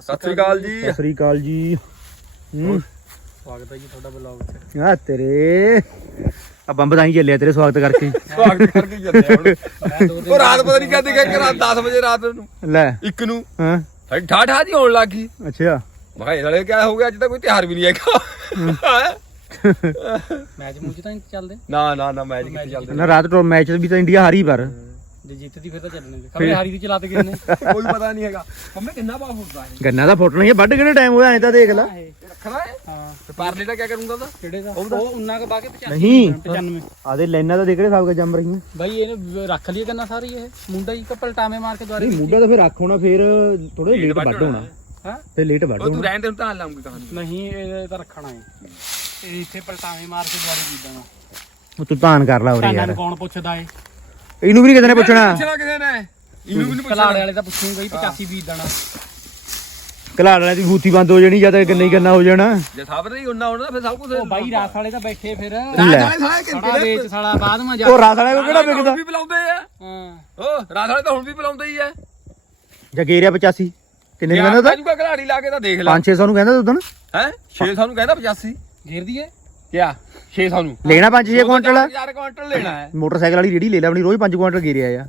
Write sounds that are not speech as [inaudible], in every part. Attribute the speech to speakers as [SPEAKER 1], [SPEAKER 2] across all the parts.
[SPEAKER 1] ਸਤਿ ਸ੍ਰੀ ਅਕਾਲ ਜੀ।
[SPEAKER 2] ਸਤਿ ਸ੍ਰੀ ਅਕਾਲ ਜੀ। ਹੂੰ।
[SPEAKER 1] ਸਵਾਗਤ ਹੈ ਜੀ ਤੁਹਾਡਾ ਬਲੌਗ 'ਚ।
[SPEAKER 2] ਆ ਤੇਰੇ। ਆ ਬੰਬ ਤਾਂ ਹੀ ਚੱਲਿਆ ਤੇਰੇ ਸਵਾਗਤ ਕਰਕੇ।
[SPEAKER 1] ਸਵਾਗਤ ਕਰਕੇ ਜਾਂਦੇ ਹੁਣ। ਉਹ ਰਾਤ ਪਤਾ ਨਹੀਂ ਕਹਦੇ ਕਿ ਰਾਤ 10 ਵਜੇ ਰਾਤ ਨੂੰ।
[SPEAKER 2] ਲੈ।
[SPEAKER 1] ਇੱਕ ਨੂੰ।
[SPEAKER 2] ਹਾਂ।
[SPEAKER 1] ਸਾਡੀ ਠਾ ਠਾ ਦੀ ਹੋਣ ਲੱਗ
[SPEAKER 2] ਅੱਛਾ।
[SPEAKER 1] ਇਹ ਸਾਲੇ ਕਿਆ ਹੋ ਗਿਆ? ਅੱਜ ਤਾਂ ਕੋਈ ਤਿਉਹਾਰ ਵੀ ਨਹੀਂ ਹੈਗਾ।
[SPEAKER 3] ਮੈਚ ਮੂਚ ਤਾਂ ਨਹੀਂ ਚੱਲਦੇ?
[SPEAKER 1] ਨਾ ਨਾ ਨਾ ਮੈਚ ਕਿੱਥੇ ਚੱਲਦੇ?
[SPEAKER 2] ਨਾ ਰਾਤ ਟੋ ਮੈਚ ਵੀ ਤਾਂ ਇੰਡੀਆ ਹਾਰੀ ਪਰ।
[SPEAKER 3] ਜੇ ਜਿੱਤਦੀ ਫਿਰ ਤਾਂ ਚੱਲਣੇ ਦੇ ਖਬਰੇ ਹਾਰੀ ਦੀ ਚਲਾ ਤੇ ਗਏ ਨੇ [laughs]
[SPEAKER 1] ਕੋਈ ਪਤਾ ਨਹੀਂ ਹੈਗਾ। ਮੰਮੀ ਕਿੰਨਾ ਭਾਅ ਹੁੰਦਾ ਹੈ
[SPEAKER 2] ਗੰਨਾ ਦਾ ਫੁੱਟਣਾ ਹੀ ਵੱਢ ਕਿਹੜੇ ਟਾਈਮ ਹੋਇਆ ਐ ਤਾਂ ਦੇਖ ਲੈ।
[SPEAKER 1] ਇਹ। ਰੱਖਣਾ ਹੈ
[SPEAKER 3] ਹਾਂ।
[SPEAKER 1] ਤੇ ਪਾਰਲੇ ਦਾ ਕੀ ਕਰੂੰਗਾ ਤਾਂ
[SPEAKER 3] ਕਿਹੜੇ ਦਾ? ਉਹ ਉਨਾ ਕ ਬਾਕੇ 95
[SPEAKER 2] ਨਹੀਂ।
[SPEAKER 3] 95
[SPEAKER 2] ਆਦੇ ਲਾਈਨਾਂ ਤਾਂ ਦੇਖ ਰਹੇ ਸਾਬ ਜੰਮ ਰਹੀਆਂ।
[SPEAKER 3] ਬਾਈ ਇਹਨੇ ਰੱਖ ਲਈ ਕੰਨਾ ਸਾਰੀ ਇਹ। ਮੁੰਡਾ ਹੀ ਕਪਲ ਟਾਮੇ ਮਾਰ ਕੇ ਦੁਆਰੇ
[SPEAKER 2] ਨਹੀਂ ਮੁੱਢਾ ਤਾਂ ਫਿਰ ਰੱਖ ਹੋਣਾ ਫਿਰ ਥੋੜੇ ਲੇਟ ਵੱਢ ਹੋਣਾ।
[SPEAKER 3] ਹਾਂ।
[SPEAKER 2] ਤੇ ਲੇਟ ਵੱਢ
[SPEAKER 1] ਉਹ ਤੂੰ
[SPEAKER 2] ਹੋਣਾ।
[SPEAKER 1] ਰਹਿਣ ਦੇ ਹੁਣ ਤਾਂ ਲਾਉਂਗੀ ਕਹਾਣੀ।
[SPEAKER 3] ਨਹੀਂ ਇਹ ਤਾਂ ਰੱਖਣਾ ਹੈ। ਇਹ ਇੱਥੇ ਪਲਟਾਵੇਂ ਮਾਰ ਕੇ ਦੁਆਰੇ ਜੀਦਾਂ
[SPEAKER 2] ਉਹ ਤੂੰ ਧਾਨ ਕਰ ਲਾ ਉਰੇ ਯਾਰ।
[SPEAKER 3] ਕੌਣ ਪੁੱਛਦਾ ਏ?
[SPEAKER 2] ਇਹਨੂੰ ਵੀ ਨਹੀਂ ਕਿਸੇ ਨੇ ਪੁੱਛਣਾ।
[SPEAKER 1] ਪੁੱਛਣਾ ਕਿਸੇ ਨੇ। ਇਹਨੂੰ ਵੀ ਨਹੀਂ ਪੁੱਛਣਾ।
[SPEAKER 3] ਕਲਾੜੇ ਵਾਲੇ ਤਾਂ ਪੁੱਛੂਗਾ ਹੀ 85 ਬੀਜ ਦੇਣਾ
[SPEAKER 2] ਕਲਾੜ ਵਾਲਿਆਂ ਦੀ ਬੂਥੀ ਬੰਦ ਹੋ ਜਾਣੀ ਜਦ ਨਹੀਂ ਕਰਨਾ ਹੋ ਜਾਣਾ।
[SPEAKER 1] ਜੇ ਸਾਬਰ ਨਹੀਂ ਉਹਨਾਂ ਉਹਨਾਂ ਫਿਰ ਸਭ ਕੁਝ
[SPEAKER 3] ਉਹ ਬਾਈ ਰਾਤ ਵਾਲੇ ਤਾਂ ਬੈਠੇ ਫਿਰ।
[SPEAKER 2] ਲੈ।
[SPEAKER 1] ਰਾਤ ਵਾਲੇ ਸਾਰੇ
[SPEAKER 3] ਸਾਡਾ ਵੇਚ ਸਾਲਾ ਬਾਅਦ ਮਾ ਜਾ।
[SPEAKER 2] ਉਹ ਰਾਤ ਵਾਲਿਆਂ ਕੋ ਕਿਹੜਾ ਵਿਕਦਾ
[SPEAKER 1] ਵੀ ਬੁਲਾਉਂਦੇ ਆ।
[SPEAKER 3] ਹਾਂ।
[SPEAKER 1] ਉਹ ਰਾਤ ਵਾਲੇ ਤਾਂ ਹੁਣ ਵੀ ਬੁਲਾਉਂਦੇ ਹੀ ਆ।
[SPEAKER 2] ਜਗੇਰਿਆ 85 ਕਿੰਨੇ ਨੂੰ ਕਹਿੰਦਾ
[SPEAKER 1] ਜੂਗਾ ਘਲਾੜੀ ਲਾ ਕੇ ਤਾਂ ਦੇਖ ਲੈ।
[SPEAKER 2] 5-600 ਨੂੰ ਕਹਿੰਦਾ ਉਦੋਂ
[SPEAKER 1] ਹੈ? 600 ਨੂੰ ਕਹਿੰਦਾ 85
[SPEAKER 3] ਘੇਰ ਦਈਏ
[SPEAKER 1] ਕਿਆ? 600 ਨੂੰ
[SPEAKER 2] ਲੈਣਾ 5-6 ਕੁਇੰਟਲ
[SPEAKER 1] 4 ਕੁਇੰਟਲ ਲੈਣਾ ਹੈ।
[SPEAKER 2] ਮੋਟਰਸਾਈਕਲ ਵਾਲੀ ਰੇੜੀ ਲੈ ਲੈ ਆਪਣੀ ਰੋਜ਼ 5 ਕੁਇੰਟਲ ਗੇਰਿਆ ਆ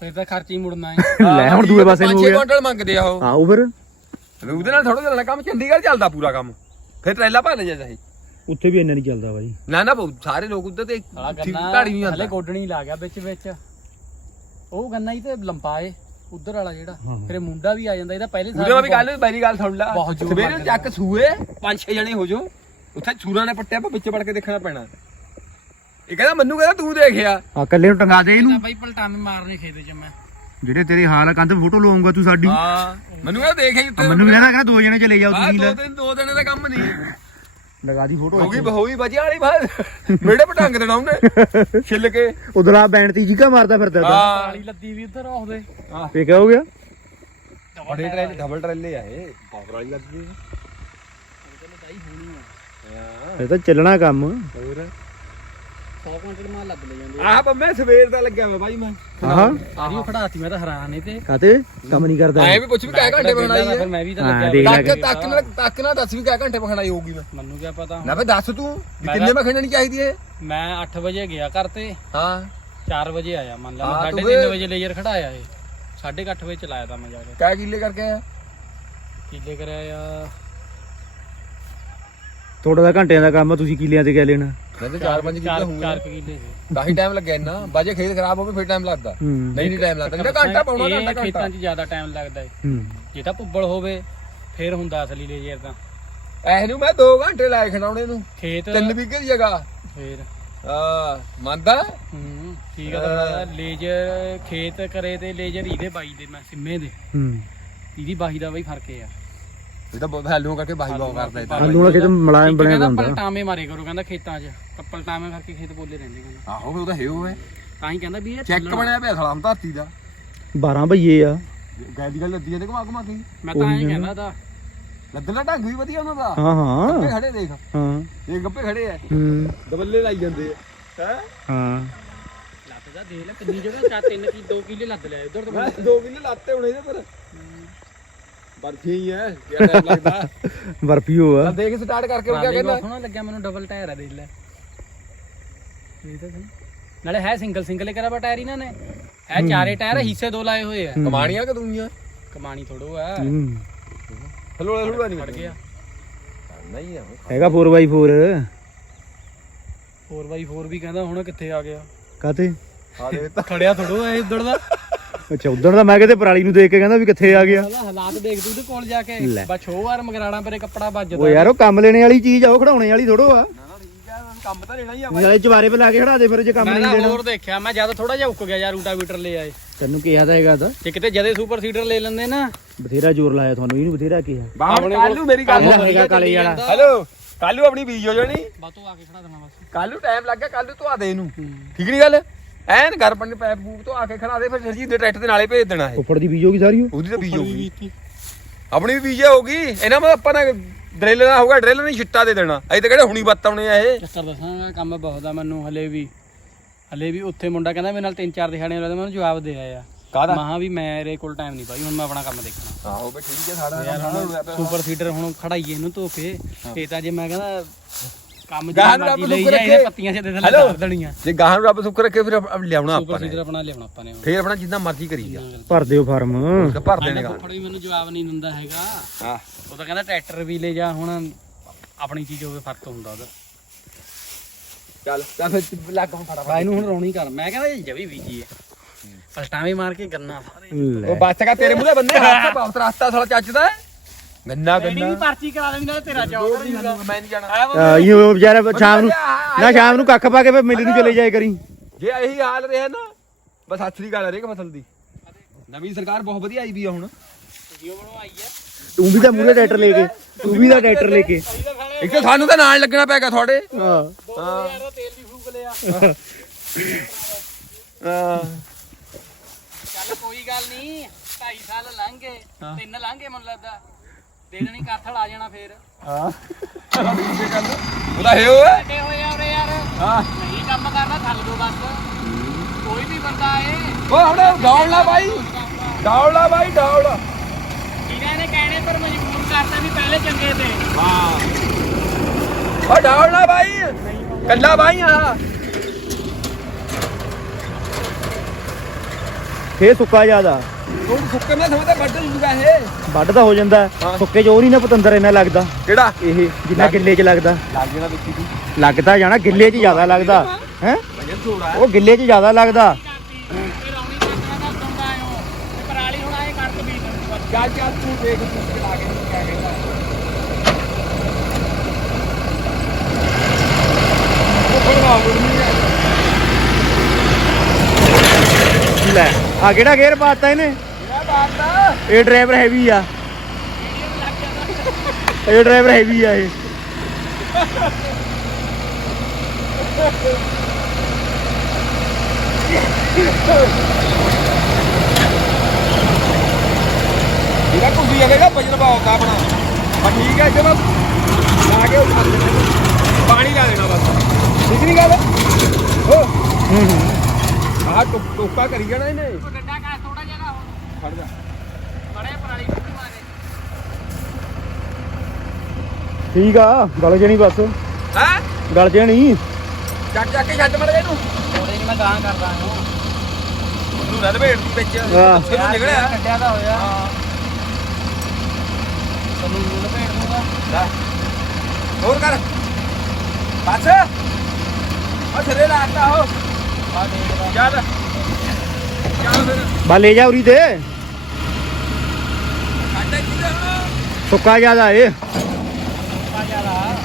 [SPEAKER 3] ਫਿਰ ਤਾਂ ਖਰਚ ਹੀ ਮੁੜਨਾ ਹੈ। [laughs]
[SPEAKER 2] ਲੈ ਹੁਣ ਦੂਏ ਪਾਸੇ ਨੂੰ ਹੋ
[SPEAKER 1] 6
[SPEAKER 2] ਗਿਆ।
[SPEAKER 1] ਕੁਇੰਟਲ ਮੰਗਦੇ ਆ ਉਹ।
[SPEAKER 2] ਹਾਂ ਉਹ ਫਿਰ?
[SPEAKER 1] ਉਹਦੇ ਨਾਲ ਥੋੜਾ ਚੱਲਣਾ ਕੰਮ ਚੰਡੀਗੜ੍ਹ ਚੱਲਦਾ ਪੂਰਾ ਕੰਮ। ਫਿਰ ਟਰੇਲਾ ਭਰ ਲੈ ਜਾ ਚਾਹੀ
[SPEAKER 2] ਉੱਥੇ ਵੀ ਇੰਨਾ ਨਹੀਂ ਚੱਲਦਾ ਬਾਈ।
[SPEAKER 1] ਨਾ ਨਾ ਬਹੁਤ ਸਾਰੇ ਲੋਕ ਉੱਧਰ ਤੇ
[SPEAKER 3] ਸਾਲਾ
[SPEAKER 1] ਢਾੜੀ ਨਹੀਂ
[SPEAKER 3] ਹਲੇ
[SPEAKER 1] ਆਉਂਦਾ
[SPEAKER 3] ਗੋਡਣੀ ਲਾ ਗਿਆ ਵਿੱਚ ਵਿੱਚ। ਉਹ ਗੰਨਾ ਹੀ ਤੇ ਲੰਪਾਏ ਉਧਰ ਵਾਲਾ ਜਿਹੜਾ। ਫਿਰ ਮੁੰਡਾ ਵੀ ਆ ਜਾਂਦਾ ਇਹਦਾ ਪਹਿਲੇ
[SPEAKER 1] ਉਹਦੇ ਨਾਲ ਵੀ ਗੱਲ ਮੇਰੀ ਗੱਲ ਸੁਣ ਲੈ। ਸਵੇਰੇ। ਚੱਕ ਸੂਏ ਪੰਜ ਛੇ ਜਣੇ ਹੋ ਜਾਓ। ਉੱਥੇ ਛੂਰਾ ਨੇ ਪੱਟਿਆ ਪਾ ਵਿੱਚ ਵੜ ਕੇ ਦੇਖਣਾ ਪੈਣਾ। ਇਹ ਕਹਿੰਦਾ ਮੈਨੂੰ ਕਹਿੰਦਾ ਤੂੰ ਦੇਖਿਆ
[SPEAKER 2] ਆ ਕੱਲੇ ਨੂੰ ਟੰਗਾ ਦੇ ਇਹਨੂੰ।
[SPEAKER 3] ਬਾਈ ਪਲਟਾਵੇਂ ਮਾਰਨੇ ਖੇਤ 'ਚ ਮੈਂ।
[SPEAKER 2] ਜਿਹੜੇ ਤੇਰੇ ਹਾਲ ਆ ਕੰਧ ਫੋਟੋ ਲਵਾਉਂਗਾ ਤੂੰ ਸਾਡੀ।
[SPEAKER 1] ਹਾਂ ਮੈਨੂੰ ਕਹਿੰਦਾ ਦੇਖਿਆ ਉੱਥੇ
[SPEAKER 2] ਮੈਨੂੰ ਕਹਿੰਦਾ ਕਹਿੰਦਾ ਦੋ ਜਣੇ ਚਲੇ ਜਾਓ ਤੁਸੀਂ
[SPEAKER 1] ਦੋ
[SPEAKER 2] ਲੈ।
[SPEAKER 1] ਦਿਨ ਦੋ ਦਿਨ ਦਾ ਕੰਮ ਨਹੀਂ।
[SPEAKER 2] ਲਗਾ ਦੀ ਫੋਟੋ
[SPEAKER 1] ਹੋ ਗਈ ਹੋਈ ਬਜਿਆ ਵਾਲੀ ਬਾਤ ਮੇੜੇ ਪਟੰਗ ਦੇਣਾ ਉਹਨੇ ਛਿੱਲ ਕੇ।
[SPEAKER 2] ਉਧਲਾ ਬੈਂਡ ਤੀ ਜੀਕਾ ਮਾਰਦਾ ਫਿਰਦਾ ਤਾ।
[SPEAKER 1] ਹਾਂ।
[SPEAKER 3] ਕਾਲੀ ਲੱਦੀ ਵੀ ਉੱਧਰ ਆਉਦੇ
[SPEAKER 2] ਫੇ ਕਿਆ ਹੋ ਗਿਆ?
[SPEAKER 1] ਬੜੇ ਟਰੇਲੇ ਡਬਲ ਟਰੇਲੇ ਆ ਇਹ। ਪਾਵਰ ਵਾਲੀ ਲੱਗਦੀ
[SPEAKER 2] ਇਹ ਤਾਂ ਚੱਲਣਾ ਕੰਮ।
[SPEAKER 1] ਹੋਰ?
[SPEAKER 3] 100 ਕੁਇੰਟਲ ਮਾਲ ਲੱਗ ਲੈ ਜਾਂਦੇ
[SPEAKER 1] ਆਹ ਪੰਮੇ ਸਵੇਰ ਦਾ ਲੱਗਿਆ ਵਾ ਬਾਈ ਮੈਂ।
[SPEAKER 2] ਆਹਾ।
[SPEAKER 3] ਸਾਰੀ ਉਹ ਖੜਾਤੀ ਮੈਂ ਤਾਂ ਹੈਰਾਨ ਏ ਤੇ।
[SPEAKER 2] ਕਾਤੇ ਕੰਮ ਨਹੀਂ ਕਰਦਾ।
[SPEAKER 1] ਐ ਵੀ ਪੁੱਛ ਵੀ ਕਿਆ ਘੰਟੇ ਬਣਾਈ
[SPEAKER 3] ਫਿਰ
[SPEAKER 1] ਹੈ
[SPEAKER 3] ਮੈਂ ਵੀ ਤਾਂ
[SPEAKER 2] ਹਾਂ,
[SPEAKER 3] ਲੱਗਿਆ
[SPEAKER 2] ਦੇਖ ਲੈ
[SPEAKER 1] ਤੱਕ ਤੱਕ ਨਾ ਤੱਕ ਨਾ ਦੱਸ ਵੀ ਕਿਆ ਘੰਟੇ ਬਣਾਈ ਹੋਊਗੀ ਮੈਂ।
[SPEAKER 3] ਮੈਨੂੰ ਕੀ ਪਤਾ।
[SPEAKER 1] ਨਾ ਬਈ ਦੱਸ ਤੂੰ ਵੀ ਕਿੰਨੇ ਮੈਂ ਖੇਡਣੀ ਚਾਹੀਦੀ ਹੈ
[SPEAKER 3] ਮੈਂ 8 ਵਜੇ ਗਿਆ ਘਰ ਤੇ।
[SPEAKER 1] ਹਾਂ।
[SPEAKER 3] 4 ਵਜੇ ਆਇਆ ਮੰਨ ਲਾ
[SPEAKER 1] ਹਾਂ,
[SPEAKER 3] ਮੈਂ
[SPEAKER 1] ਤੂੰ
[SPEAKER 3] 3:30
[SPEAKER 1] ਫਿਰ-
[SPEAKER 3] ਵਜੇ ਲੇਜ਼ਰ ਖੜਾਇਆ ਏ। 8:30 ਵਜੇ ਚਲਾਇਆ ਤਾਂ ਮੈਂ ਜਾ ਕੇ।
[SPEAKER 1] ਕਿਆ ਕਿੱਲੇ ਕਰਕੇ
[SPEAKER 3] ਕੀਲੇ ਕਰਿਆ ਆ
[SPEAKER 2] ਥੋੜਾ ਦਾ ਘੰਟਿਆਂ ਦਾ ਕੰਮ ਆ, ਤੁਸੀਂ ਕਿੱਲਿਆਂ ਤੇ ਕਿਆ ਲੈਣਾ।
[SPEAKER 1] ਤਾਂ 4-5 ਕਿੱਲੇ
[SPEAKER 3] ਚਾਰ
[SPEAKER 1] ਹੋਊਗਾ।
[SPEAKER 3] ਚਾਰ ਕੁ ਕਿੱਲੇ ਸੀ
[SPEAKER 1] ਕਾਫੀ ਟਾਈਮ ਲੱਗਿਆ ਇੰਨਾ। ਬਾਜੇ ਖੇਤ ਖਰਾਬ ਹੋਵੇ ਫਿਰ ਟਾਈਮ ਲੱਗਦਾ।
[SPEAKER 2] ਹੂੰ।
[SPEAKER 1] ਨਹੀਂ ਨਹੀਂ ਟਾਈਮ ਲੱਗਦਾ। ਜਿਹੜਾ ਘੰਟਾ ਪਾਉਣਾ
[SPEAKER 3] ਇਹ
[SPEAKER 1] ਘੰਟਾ ਘੰਟਾ।
[SPEAKER 3] ਖੇਤਾਂ 'ਚ ਜ਼ਿਆਦਾ ਟਾਈਮ ਲੱਗਦਾ ਏ
[SPEAKER 2] ਹੂੰ।
[SPEAKER 3] ਜੇ ਤਾਂ ਭੁੱਬਲ ਹੋਵੇ ਫੇਰ ਹੁੰਦਾ ਅਸਲੀ ਲੇਜ਼ਰ ਤਾਂ।
[SPEAKER 1] ਐ ਨੂੰ ਮੈਂ 2 ਘੰਟੇ ਲਾਏ ਖਣਾਉਣੇ ਨੂੰ।
[SPEAKER 3] ਖੇਤ
[SPEAKER 1] ਤਿੰਨ ਵਿਗੇ ਦੀ ਜਗ੍ਹਾ।
[SPEAKER 3] ਫੇਰ।
[SPEAKER 1] ਆ ਮੰਨਦਾ?
[SPEAKER 3] ਹੂੰ ਠੀਕ ਆ? ਤਾਂ ਲੇਜ਼ਰ ਖੇਤ ਕਰੇ ਤੇ ਲੇਜ਼ਰ ਇਹਦੇ ਬਾਈ ਦੇ ਮੈਂ ਸਿੰਮੇ ਦੇ।
[SPEAKER 2] ਹੂੰ।
[SPEAKER 3] ਇਹਦੀ ਬਾਈ ਦਾ ਬਈ ਫ਼ਰਕ
[SPEAKER 1] ਇਹ ਤਾਂ ਵੈਲਿਊ ਕਰਕੇ ਬਾਈ ਬਾਉ ਕਰਦਾ ਇਹ ਤਾਂ।
[SPEAKER 2] ਆਲੂ ਨਾਲ ਖੇਤ ਮਲਾਇਮ
[SPEAKER 3] ਇੱਕ
[SPEAKER 2] ਬਣਿਆ
[SPEAKER 3] ਕਹਿੰਦਾ
[SPEAKER 2] ਹੁੰਦਾ
[SPEAKER 3] ਪਲਟਾਵੇਂ ਮਾਰੇ ਕਰੋ ਕਹਿੰਦਾ ਖੇਤਾਂ 'ਚ। ਪਲਟਾਵੇਂ ਕਰਕੇ ਖੇਤ ਬੋਲੇ ਰਹਿੰਦੇ ਕਹਿੰਦਾ।
[SPEAKER 1] ਆਹੋ ਵੀ ਉਹ ਤਾਂ ਹੈ ਹੋਏ
[SPEAKER 3] ਤਾਂ ਹੀ ਕਹਿੰਦਾ ਵੀ ਇਹ
[SPEAKER 1] ਚੈੱਕ ਬਣਿਆ ਪਿਆ ਸਲਾਮ ਧਰਤੀ ਦਾ।
[SPEAKER 2] 12 ਭਈਏ ਆ।
[SPEAKER 1] ਗੈ ਦੀ ਗੱਲ ਲੱਦੀ ਜਾਂਦੇ ਘੁਮਾ ਘੁਮਾ ਕੇ
[SPEAKER 3] ਮੈਂ ਤਾਂ ਐਂ ਕਹਿੰਦਾ ਤਾਂ।
[SPEAKER 1] ਲੱਦਣ ਦਾ ਢੰਗ ਵੀ ਵਧੀਆ ਉਹਨਾਂ ਦਾ।
[SPEAKER 2] ਹਾਂ
[SPEAKER 1] ਗੱਪੇ
[SPEAKER 2] ਹਾਂ
[SPEAKER 1] ਖੜੇ ਦੇਖ।
[SPEAKER 2] ਹਾਂ।
[SPEAKER 1] ਇਹ ਗੱਪੇ ਖੜੇ ਆ।
[SPEAKER 2] ਹੂੰ।
[SPEAKER 1] ਦਬੱਲੇ ਲਾਈ ਜਾਂਦੇ ਆ। ਹੈ?
[SPEAKER 2] ਹਾਂ।
[SPEAKER 3] ਲੱਤ ਦਾ ਦੇਖ ਲੈ ਕਿੰਨੀ ਜਗ੍ਹਾ ਚਾ 3 ਕੀ 2 ਕਿੱਲੇ ਲੱਦ ਲਿਆ ਉਧਰ
[SPEAKER 1] ਮੈਂ 2 ਕਿੱਲੇ ਲਾਤੇ ਹੋਣੇ ਇਹਦੇ ਪਰ। ਬਰਫੀ ਹੀ ਹੈ ਕਿਆ ਟਾਈਮ ਲੱਗਦਾ। [laughs]
[SPEAKER 2] ਵਰਪੀਓ ਆ।
[SPEAKER 1] ਤਾਂ ਦੇਖ ਸਟਾਰਟ ਕਰਕੇ ਉਹ ਕਿਆ
[SPEAKER 3] ਕਹਿੰਦਾ ਸੋਹਣਾ ਲੱਗਿਆ ਮੈਨੂੰ ਡਬਲ ਟਾਇਰ ਆ ਦੇਖ ਲੈ। ਇਹ ਤਾਂ ਸਹੀ। ਨਾਲੇ ਹੈ ਸਿੰਗਲ ਸਿੰਗਲ ਹੀ ਕਰਾ ਟਾਇਰ ਇਹਨਾਂ ਨੇ। ਹੈ ਚਾਰੇ ਟਾਇਰ ਹਿੱਸੇ ਦੋ ਲਾਏ ਹੋਏ ਆ।
[SPEAKER 1] ਕਮਾਣੀਆਂ ਕਿ ਦੁਨੀਆ
[SPEAKER 3] ਕਮਾਣੀ ਥੋੜੋ ਆ।
[SPEAKER 2] ਹੂੰ।
[SPEAKER 1] ਹਲੋੜਾ ਹਲੋੜਾ ਨਹੀਂ
[SPEAKER 3] ਫੜ ਗਿਆ।
[SPEAKER 1] ਨਹੀਂ ਆ
[SPEAKER 2] ਹੈਗਾ 4x4
[SPEAKER 3] 4x4 ਵੀ ਕਹਿੰਦਾ ਹੁਣ ਕਿੱਥੇ ਆ ਗਿਆ।
[SPEAKER 2] ਕਾਤੇ
[SPEAKER 1] ਆ ਦੇ ਤਾਂ
[SPEAKER 3] ਖੜਿਆ ਥੋੜੋ ਐ ਉਧੜ ਦਾ।
[SPEAKER 2] ਅੱਛਾ ਉਧਰ ਦਾ ਮੈਂ ਕਿਤੇ ਪਰਾਲੀ ਨੂੰ ਦੇਖ ਕੇ ਕਹਿੰਦਾ ਵੀ ਕਿੱਥੇ ਆ ਗਿਆ।
[SPEAKER 3] ਪਹਿਲਾਂ ਹਾਲਾਤ ਦੇਖ ਤੂੰ ਉਹਦੇ ਕੋਲ ਜਾ ਕੇ।
[SPEAKER 2] ਲੈ।
[SPEAKER 3] ਬਸ ਛੋ ਵਾਰ ਮਗਰਾਣਾ ਪਰੇ ਕੱਪੜਾ
[SPEAKER 2] ਉਹ
[SPEAKER 3] ਵੱਜਦਾ
[SPEAKER 2] ਯਾਰ ਉਹ ਕੰਮ ਲੈਣੇ ਵਾਲੀ ਚੀਜ਼ ਆ ਉਹ ਖੜਾਉਣੇ ਵਾਲੀ ਥੋੜੋ ਆ।
[SPEAKER 1] ਨਾ ਨਾ ਠੀਕ ਹੈ ਕੰਮ ਤਾਂ ਲੈਣਾ ਹੀ ਆ
[SPEAKER 2] ਨਾਲੇ ਚਵਾਰੇ ਪੇ ਲਾ ਕੇ ਖੜਾ ਦੇ ਫਿਰ ਜੇ ਕੰਮ
[SPEAKER 3] ਮੈਂ
[SPEAKER 2] ਨਹੀਂ
[SPEAKER 3] ਤਾਂ
[SPEAKER 2] ਲੈਣਾ।
[SPEAKER 3] ਹੋਰ ਦੇਖਿਆ ਮੈਂ ਜਦ ਥੋੜਾ ਜਿਹਾ ਉੱਕ ਗਿਆ ਯਾਰ ਰੂਟਾਵੀਟਰ ਲੈ ਆਏ।
[SPEAKER 2] ਤੈਨੂੰ ਕਿਹਾ ਤਾਂ ਹੈਗਾ ਤਾਂ।
[SPEAKER 3] ਜੇ ਕਿਤੇ ਜਦੇ ਸੁਪਰ ਸੀਡਰ ਲੈ ਲੈਂਦੇ ਨਾ।
[SPEAKER 2] ਬਥੇਰਾ ਜ਼ੋਰ ਲਾਇਆ ਤੁਹਾਨੂੰ ਇਹਨੂੰ ਬਥੇਰਾ ਕਿਹਾ।
[SPEAKER 1] ਬਾਹਰ ਕੱਲੂ ਮੇਰੀ ਗੱਲ
[SPEAKER 2] ਇਹਦਾ ਹੈਗਾ ਕਾਲੇ ਵਾਲਾ
[SPEAKER 1] ਹੈਲੋ ਕੱਲੂ ਆਪਣੀ ਬੀਜ ਹੋ ਜਾਣੀ।
[SPEAKER 3] ਬਾਤੋਂ ਆ ਕੇ ਖੜਾ ਦੇਣਾ ਬਸ।
[SPEAKER 1] ਕੱਲੂ ਟਾਈਮ ਲੱਗ ਗਿਆ ਕੱਲੂ ਧਵਾ ਦੇ ਇਹਨੂੰ। ਠੀਕ ਨਹੀਂ ਗੱਲ? ਐਨ ਘਰ ਪੰਨ ਪੈਪ ਪੂਪ ਤੋਂ ਆ ਕੇ ਖੜਾ ਦੇ ਫਿਰ ਸਰਜੀਤ ਦੇ ਟਰੈਕਟਰ ਦੇ ਨਾਲੇ ਭੇਜ ਦੇਣਾ ਇਹ।
[SPEAKER 2] ਉੱਪਰ ਦੀ ਬੀਜ ਹੋਗੀ ਸਾਰੀ ਉਹ?
[SPEAKER 1] ਉਹਦੀ ਤਾਂ ਬੀਜ ਹੋਊਗੀ ਆਪਣੀ ਵੀ ਬੀਜ ਹੋਊਗੀ। ਇਹਨਾਂ ਮੈਂ ਆਪਾਂ ਨੇ ਡਰਿਲ ਨਾ ਹੋਊਗਾ ਡਰਿਲ ਨਹੀਂ ਛਿੱਟਾ ਦੇ ਦੇਣਾ। ਅਜੇ ਤਾਂ ਕਿਹੜੇ ਹੁਣੀ ਬੱਤ ਆਉਣੇ ਆ ਇਹ।
[SPEAKER 3] ਚੱਕਰ ਦੱਸਾਂ ਕੰਮ ਬਹੁਤ ਆ ਮੈਨੂੰ ਹਲੇ ਵੀ। ਹਲੇ ਵੀ ਉੱਥੇ ਮੁੰਡਾ ਕਹਿੰਦਾ ਮੇਰੇ ਨਾਲ ਤਿੰਨ ਚਾਰ ਦਿਹਾੜੀਆਂ ਲੱਗਦੇ ਮੈਂ ਉਹਨੂੰ ਜਵਾਬ ਦੇ ਆਇਆ।
[SPEAKER 1] ਕਾਹਦਾ?
[SPEAKER 3] ਮਹਾ ਵੀ ਮੇਰੇ ਕੋਲ ਟਾਈਮ ਨਹੀਂ ਬਾਈ ਹੁਣ ਮੈਂ ਆਪਣਾ ਕੰਮ ਦੇਖਣਾ।
[SPEAKER 1] ਆਹੋ ਬਈ ਠੀਕ ਹੈ ਸਾਡਾ
[SPEAKER 3] ਯਾਰ ਹੁਣ ਸੁਪਰ ਸੀਡਰ ਹੁਣ ਖੜਾਈਏ ਇਹਨੂੰ ਧੋ ਕੇ। ਇਹ ਤਾਂ ਜੇ ਮੈਂ ਕਹਿੰਦਾ ਕੰਮ
[SPEAKER 1] ਗਾਹਾਂ ਨੂੰ ਰੱਬ
[SPEAKER 3] ਇਹਦੇ
[SPEAKER 1] ਰੱਖੇ।
[SPEAKER 3] ਪੱਤੀਆਂ ਛੇ ਦੇ ਥੱਲੇ
[SPEAKER 1] Hello?
[SPEAKER 3] ਧਰ ਦੇਣੀਆਂ।
[SPEAKER 1] ਜੇ ਗਾਹਾਂ ਨੂੰ ਰੱਬ ਸੁੱਖ ਰੱਖੇ ਫਿਰ ਆਪ- ਲਿਆਉਣਾ
[SPEAKER 3] ਸੁਪਰ
[SPEAKER 1] ਆਪਾਂ ਨੇ।
[SPEAKER 3] ਸੀਡਰ ਆਪਣਾ ਲਿਆਉਣਾ ਆਪਾਂ ਨੇ ਹੁਣ।
[SPEAKER 1] ਫੇਰ ਆਪਣਾ ਜਿੰਨਾ ਮਰਜ਼ੀ ਕਰੀ ਜਾ।
[SPEAKER 2] ਭਰ ਦਿਓ ਫਾਰਮ।
[SPEAKER 1] ਤੇ ਭਰ ਦੇਣੇ ਗਾਹਾਂ
[SPEAKER 3] ਫੁੱਫੜ ਵੀ ਮੈਨੂੰ ਜਵਾਬ ਨਹੀਂ ਦਿੰਦਾ ਹੈਗਾ।
[SPEAKER 1] ਹਾਂ।
[SPEAKER 3] ਉਹ ਤਾਂ ਕਹਿੰਦਾ ਟਰੈਕਟਰ ਵੀ ਲੈ ਜਾ ਹੁਣ ਆਪਣੀ ਚੀਜ਼ ਹੋਵੇ ਫ਼ਰਕ ਹੁੰਦਾ ਉਹਦਾ।
[SPEAKER 1] ਚੱਲ ਤਾਂ ਫਿਰ ਲੱਗ ਹੁਣ ਫਟਾਫਟ।
[SPEAKER 3] ਬਾਈ ਨੂੰ ਹੁਣ ਰੌਣੀ ਕਰ। ਮੈਂ ਕਹਿੰਦਾ ਇਹ ਜਵੀ ਬੀਜੀ ਹੈ ਫਸਟਾਂ ਵੀ ਮਾਰ ਕੇ ਗੰਨਾ। ਸਾਰੇ
[SPEAKER 1] ਉਹ ਬੱਚ ਕਾ ਤੇਰੇ ਮੂਹਰੇ ਬੰਦੇ ਹੱਥ [laughs] ਪਾਉ ਰਸਤਾ ਸਾਲਾ ਚੱਜਦਾ ਹੈ ਗੰਨਾ ਗੰਨਾ।
[SPEAKER 3] ਵੀ ਪਰਚੀ ਕਰਾ ਦੇਣੀ ਨਾਲੇ ਤੇਰਾ ਜੂਗਾ
[SPEAKER 1] ਮੈਂ ਨਹੀਂ ਜਾਣਾ।
[SPEAKER 2] ਆ ਇਹ ਵਿਚਾਰਾ ਸ਼ਾਮ ਨੂੰ ਨਾ ਸ਼ਾਮ ਨੂੰ ਕੱਖ ਪਾ ਕੇ ਫਿਰ ਮਿਲ ਨੂੰ ਚਲੇ ਜਾਏ ਕਰੀ।
[SPEAKER 1] ਜੇ ਇਹੀ ਹਾਲ ਰਿਹਾ ਨਾ ਬਸ ਅਸਲੀ ਗੱਲ ਰਹੇਗਾ ਫਸਲ ਦੀ। ਨਵੀਂ ਸਰਕਾਰ ਬਹੁਤ ਵਧੀਆ ਆਈ ਵੀ ਆ ਹੁਣ।
[SPEAKER 3] ਜੀਓ ਬਣਵਾਈ ਹੈ
[SPEAKER 2] ਤੂੰ ਵੀ ਤਾਂ ਮੂਰੇ ਟਰੈਕਟਰ ਲੈ ਕੇ ਤੂੰ ਵੀ ਤਾਂ ਟਰੈਕਟਰ ਲੈ ਕੇ।
[SPEAKER 1] ਇੱਕ ਤਾਂ ਸਾਨੂੰ ਤਾਂ ਨਾਲ ਲੱਗਣਾ ਪੈਗਾ ਤੁਹਾਡੇ।
[SPEAKER 2] ਹਾਂ।
[SPEAKER 3] 2000 ਦਾ ਤੇਲ ਵੀ ਫੂਕ ਲਿਆ ਚੱਲ ਕੋਈ ਗੱਲ ਨਹੀਂ 2.5 ਸਾਲ ਲੰਘ ਗਏ ਤਿੰਨ ਲੰਘ ਗਏ ਮੈਨੂੰ ਲੱਗਦਾ। ਦੇ ਦੇਣੀ ਕਾਥਲ ਆ ਜਾਣਾ ਫੇਰ।
[SPEAKER 1] ਹਾਂ। ਉਹਦਾ ਹੈ ਓਏ
[SPEAKER 3] ਵੱਡੇ ਹੋਏ ਆ ਉਰੇ ਯਾਰ।
[SPEAKER 1] ਹਾਂ।
[SPEAKER 3] ਨਹੀਂ ਕੰਮ ਕਰਨਾ ਥੱਲ ਦੋ ਬਸ। ਕੋਈ ਵੀ ਬੰਦਾ ਏ
[SPEAKER 1] ਓ ਹੁਣ ਡਾਉਣ ਲਾ ਬਾਈ। ਡਾਉਣ ਲਾ ਬਾਈ ਡਾਉਣ
[SPEAKER 3] ਇਹਨਾਂ ਨੇ ਕਹਿਣੇ ਪਰ ਮਜਬੂਰ ਕਰਤਾ ਵੀ ਪਹਿਲੇ ਚੰਗੇ ਤੇ।
[SPEAKER 1] ਹਾਂ। ਓ ਡਾਉਣ ਲਾ ਬਾਈ। ਕੱਲਾ ਬਾਈ ਆ।
[SPEAKER 2] ਫੇਰ ਸੁੱਕਾ ਜ਼ਿਆਦਾ।
[SPEAKER 1] ਤੂੰ ਸੁੱਕੇ ਮੈਂ ਸਮਝਦਾ ਵੱਢ ਜੂਗਾ ਇਹ।
[SPEAKER 2] ਵੱਢ ਤਾਂ ਹੋ ਜਾਂਦਾ।
[SPEAKER 1] ਹਾਂ।
[SPEAKER 2] ਸੁੱਕੇ ਚ ਉਹ ਨਹੀਂ ਨਾ ਪਤੰਦਰ ਇੰਨਾ ਲੱਗਦਾ।
[SPEAKER 1] ਕਿਹੜਾ?
[SPEAKER 2] ਇਹ ਜਿੰਨਾ ਗਿੱਲੇ ਚ ਲੱਗਦਾ।
[SPEAKER 1] ਲੱਗ ਜਣਾ ਵਿੱਚੀ ਦੀ
[SPEAKER 2] ਲੱਗਦਾ ਜਾਣਾ ਗਿੱਲੇ ਚ ਜ਼ਿਆਦਾ ਲੱਗਦਾ। ਹੈ?
[SPEAKER 1] ਵਜਨ ਥੋੜਾ
[SPEAKER 2] ਉਹ ਗਿੱਲੇ ਚ ਜ਼ਿਆਦਾ ਲੱਗਦਾ।
[SPEAKER 1] ਚੱਲ ਚੱਲ ਤੂੰ ਦੇਖ ਤੂੰ ਚਲਾ ਕੇ ਤੂੰ ਕਹਿੰਦਾ ਉਹ ਫੜਵਾ ਹੈ।
[SPEAKER 2] ਲੈ ਆ ਕਿਹੜਾ ਗੇਅਰ ਪਾਤਾ ਇਹਨੇ?
[SPEAKER 1] ਆ
[SPEAKER 2] ਇਹ ਡਰਾਈਵਰ ਹੈਵੀ ਆ। ਇਹ ਡਰਾਈਵਰ ਹੈਵੀ ਆ ਇਹ।
[SPEAKER 1] ਇਹਦਾ ਕੁੰਡੀ ਜਾਵੇਗਾ ਵਜਨ ਪਾਉਂਦਾ ਆਪਣਾ। ਬਸ ਠੀਕ ਹੈ ਜੇ ਮੈਂ ਲਾ ਕੇ ਉੱਪਰ ਪਾਣੀ ਲਾ ਦੇਣਾ ਬਸ। ਠੀਕ ਨਹੀਂ ਗੱਲ? ਹੋ
[SPEAKER 2] ਹੂੰ ਹੂੰ।
[SPEAKER 1] ਆਹ ਟੁਕ- ਟੋਕਾ ਕਰੀ ਜਾਣਾ ਇਹਨੇ
[SPEAKER 3] ਉਹ ਡੰਡਾ ਕਾ ਥੋੜਾ ਜਿਹਾ
[SPEAKER 1] ਫੜ ਜਾ।
[SPEAKER 3] ਬੜੇ ਪਰਾਲੀ ਵਿੱਚ ਮਾਰੇ
[SPEAKER 2] ਠੀਕ ਆ ਗਲ ਜਣੀ ਬਸ।
[SPEAKER 1] ਹੈ?
[SPEAKER 2] ਗਲ ਜਣੀ।
[SPEAKER 1] ਚੱਕ ਚੱਕ ਕੇ ਛੱਡ ਮੜ ਇਹਨੂੰ।
[SPEAKER 3] ਥੋੜੇ ਨਹੀਂ ਮੈਂ ਗਾਂ ਕਰਦਾ ਹਾਂ
[SPEAKER 1] ਉਹਨੂੰ ਨਾ ਲਪੇਟ ਦੀ ਵਿੱਚ।
[SPEAKER 2] ਆਹ।
[SPEAKER 1] ਸਿਰ ਨੂੰ ਨਿਕਲਿਆ।
[SPEAKER 3] ਕੱਢਿਆ ਤਾਂ ਹੋਇਆ। ਤੈਨੂੰ ਨੂੰ ਲਪੇਟ ਦੂੰਗਾ
[SPEAKER 1] ਲੈ। ਹੋਰ ਕਰ। ਬਸ। ਆ ਥਰੇ ਲਾਤਾ ਹੋ
[SPEAKER 3] ਆ ਦੇਖਦਾ
[SPEAKER 1] ਚੱਲ।
[SPEAKER 2] ਬਾ ਲੈ ਜਾ ਉਰੀ ਤੇ। ਸੁੱਕਾ ਜ਼ਿਆਦਾ ਏ।
[SPEAKER 3] ਜ਼ਿਆਦਾ।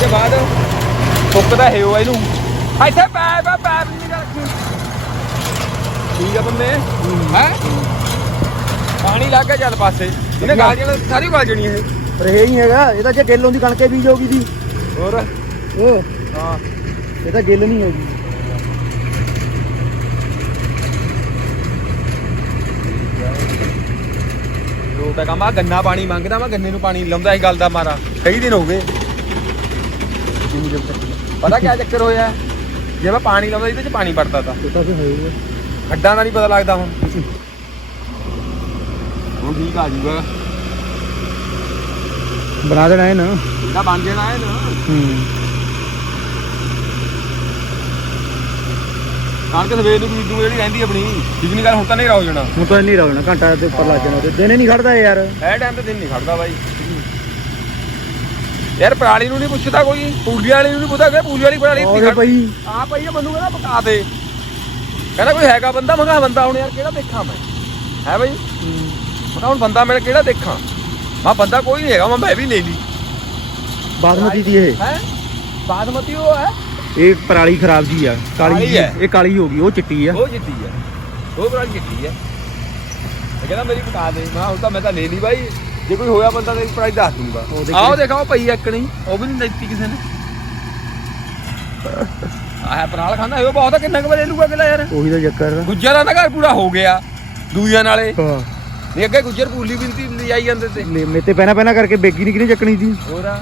[SPEAKER 1] ਗਿਆ ਬਾਅਦ ਫੁੱਕਦਾ ਹੈ ਉਹ ਇਹਨੂੰ। ਇੱਥੇ ਪੈਪ ਆ ਪੈਪ ਨਹੀਂ ਰੱਖੀ। ਠੀਕ ਆ ਬੰਦੇ। ਹੈ? ਪਾਣੀ ਲਾ ਕੇ ਚੱਲ ਪਾਸੇ। ਇਹਨੇ ਗਾਲ ਜਣਾ ਸਾਰੀ ਗਾਲ ਜਣੀ ਇਹ।
[SPEAKER 2] ਪਰ ਇਹ ਹੀ ਹੈਗਾ ਇਹ ਤਾਂ ਜੇ ਗਿੱਲ ਹੁੰਦੀ ਕਣਕੇ ਬੀਜ ਹੋਗੀ ਦੀ
[SPEAKER 1] ਹੋਰ?
[SPEAKER 2] ਉਹ
[SPEAKER 1] ਹਾਂ।
[SPEAKER 2] ਇਹ ਤਾਂ ਗਿੱਲ ਨਹੀਂ ਹੈਗੀ।
[SPEAKER 1] ਲੋਕ ਦਾ ਕੰਮ ਗੰਨਾ ਪਾਣੀ ਮੰਗਦਾ ਮੈਂ ਗੰਨੇ ਨੂੰ ਪਾਣੀ ਲਾਉਂਦਾ ਸੀ ਗੱਲ ਦਾ ਮਾਰਾ। ਕਈ ਦਿਨ ਹੋ ਗਏ। ਪਤਾ ਕਿਆ ਚੱਕਰ ਹੋਇਆ? ਜੇ ਮੈਂ ਪਾਣੀ ਲਾਉਂਦਾ ਇਹਦੇ ਚ ਪਾਣੀ ਵੜਦਾ ਤਾ।
[SPEAKER 2] ਇਹ ਤਾਂ ਹੋਊਗਾ
[SPEAKER 1] ਖੱਡਾਂ ਦਾ ਨਹੀਂ ਪਤਾ ਲੱਗਦਾ ਹੁਣ। ਹੁਣ ਠੀਕ ਆ ਜੂਗਾ
[SPEAKER 2] ਬਣਾ ਦੇਣਾ ਹੈ ਨਾ
[SPEAKER 1] ਇਹਦਾ ਬਣ ਜਾਣਾ ਹੈ ਨਾ
[SPEAKER 2] ਹੂੰ
[SPEAKER 1] ਕਣਕ ਸਵੇਰ ਨੂੰ ਬੀਜੂ ਜਿਹੜੀ ਰਹਿੰਦੀ ਆਪਣੀ ਠੀਕ ਨਹੀਂ ਗੱਲ ਹੁਣ ਤਾਂ ਨਹੀਂ ਹੋ ਜਾਣਾ।
[SPEAKER 2] ਹੁਣ ਤਾਂ ਨਹੀਂ ਰਹਿਣਾ ਘੰਟਾ ਦੇ ਉੱਪਰ ਲੱਗ ਜਾਣਾ ਤੇ ਦਿਨੇ ਨਹੀਂ ਖੜਦਾ ਯਾਰ।
[SPEAKER 1] ਇਹ ਟਾਈਮ ਤੇ ਦਿਨ ਨਹੀਂ ਖੜਦਾ ਬਾਈ। ਯਾਰ ਪਰਾਲੀ ਨੂੰ ਨਹੀਂ ਪੁੱਛਦਾ ਕੋਈ ਪੂਲੀ ਵਾਲੀ ਨੂੰ ਨਹੀਂ ਪੁੱਛਦਾ ਕਿ ਪੂਲੀ ਵਾਲੀ ਪਰਾਲੀ
[SPEAKER 2] ਉਹਦੇ ਪਈ
[SPEAKER 1] ਆ ਭਾਈ। ਇਹ ਮੈਨੂੰ ਕਹਿੰਦਾ ਪਕਾ ਦੇ। ਕਹਿੰਦਾ ਕੋਈ ਹੈਗਾ ਬੰਦਾ ਮੰਗਾ ਬੰਦਾ ਹੁਣ ਯਾਰ ਕਿਹੜਾ ਦੇਖਾਂ ਮੈਂ। ਹੈ ਭਾਈ ਮੈਂ ਹੁਣ ਬੰਦਾ ਮਿਲ ਕਿਹੜਾ ਦੇਖਾਂ? ਮਾ ਬੰਦਾ ਕੋਈ ਨਹੀਂ ਹੈਗਾ ਮੈਂ ਮੈਂ ਵੀ ਲੈ ਲਈ।
[SPEAKER 2] ਬਾਸਮਤੀ ਦੀ ਇਹ।
[SPEAKER 1] ਹੈ? ਬਾਸਮਤੀ ਉਹ ਹੈ?
[SPEAKER 2] ਇਹ ਪਰਾਲੀ ਖਰਾਬ ਜੀ ਆ ਕਾਲੀ ਜੀ। ਇਹ ਕਾਲੀ ਹੋ ਗਈ ਉਹ ਚਿੱਟੀ ਆ।
[SPEAKER 1] ਉਹ ਜਿੱਤੀ ਹੈ ਉਹ ਪਰਾਲੀ ਜਿੱਤੀ ਹੈ ਇਹ ਕਹਿੰਦਾ ਮੇਰੀ ਪਕਾ ਦੇ ਮੈਂ ਹੁਣ ਤਾਂ ਮੈਂ ਤਾਂ ਲੈ ਲਈ ਬਾਈ। ਜੇ ਕੋਈ ਹੋਇਆ ਬੰਦਾ ਤਾਂ ਪ੍ਰਾਈਸ ਦੱਸ ਦੂੰਗਾ।
[SPEAKER 2] ਉਹ ਦੇਖ
[SPEAKER 1] ਆਓ ਦੇਖੋ ਪਈ ਇੱਕ ਨਹੀਂ। ਉਹ ਵੀ ਨਹੀਂ ਦਿੱਤੀ ਕਿਸੇ ਨੇ। ਆਹ ਪਰਾਲ ਖਾਂਦਾ ਇਹ ਬਹੁਤ ਆ, ਕਿੰਨਾ ਕੁ ਲੈ ਲੂਗਾ ਕਿਲਾ ਯਾਰ?
[SPEAKER 2] ਉਹੀ ਤਾਂ ਚੱਕਰ ਆ।
[SPEAKER 1] ਗੁੱਜਰਾਂ ਦਾ ਘਰ ਪੂਰਾ ਹੋ ਗਿਆ ਦੂਜਿਆਂ ਨਾਲੇ।
[SPEAKER 2] ਹਾਂ।
[SPEAKER 1] ਨਹੀਂ ਅੱਗੇ ਗੁੱਜਰ ਪੂਲੀ ਵੀ ਨੀ ਲੈ ਆਈ ਜਾਂਦੇ ਤੇ।
[SPEAKER 2] ਲੈ ਮੇਤੇ ਪਹਿਨਾ ਪਹਿਨਾ ਕਰਕੇ ਬੇਗੀ ਨਹੀਂ ਕਿਨੇ ਚੱਕਣੀ ਸੀ।
[SPEAKER 1] ਹੋਰ ਆ।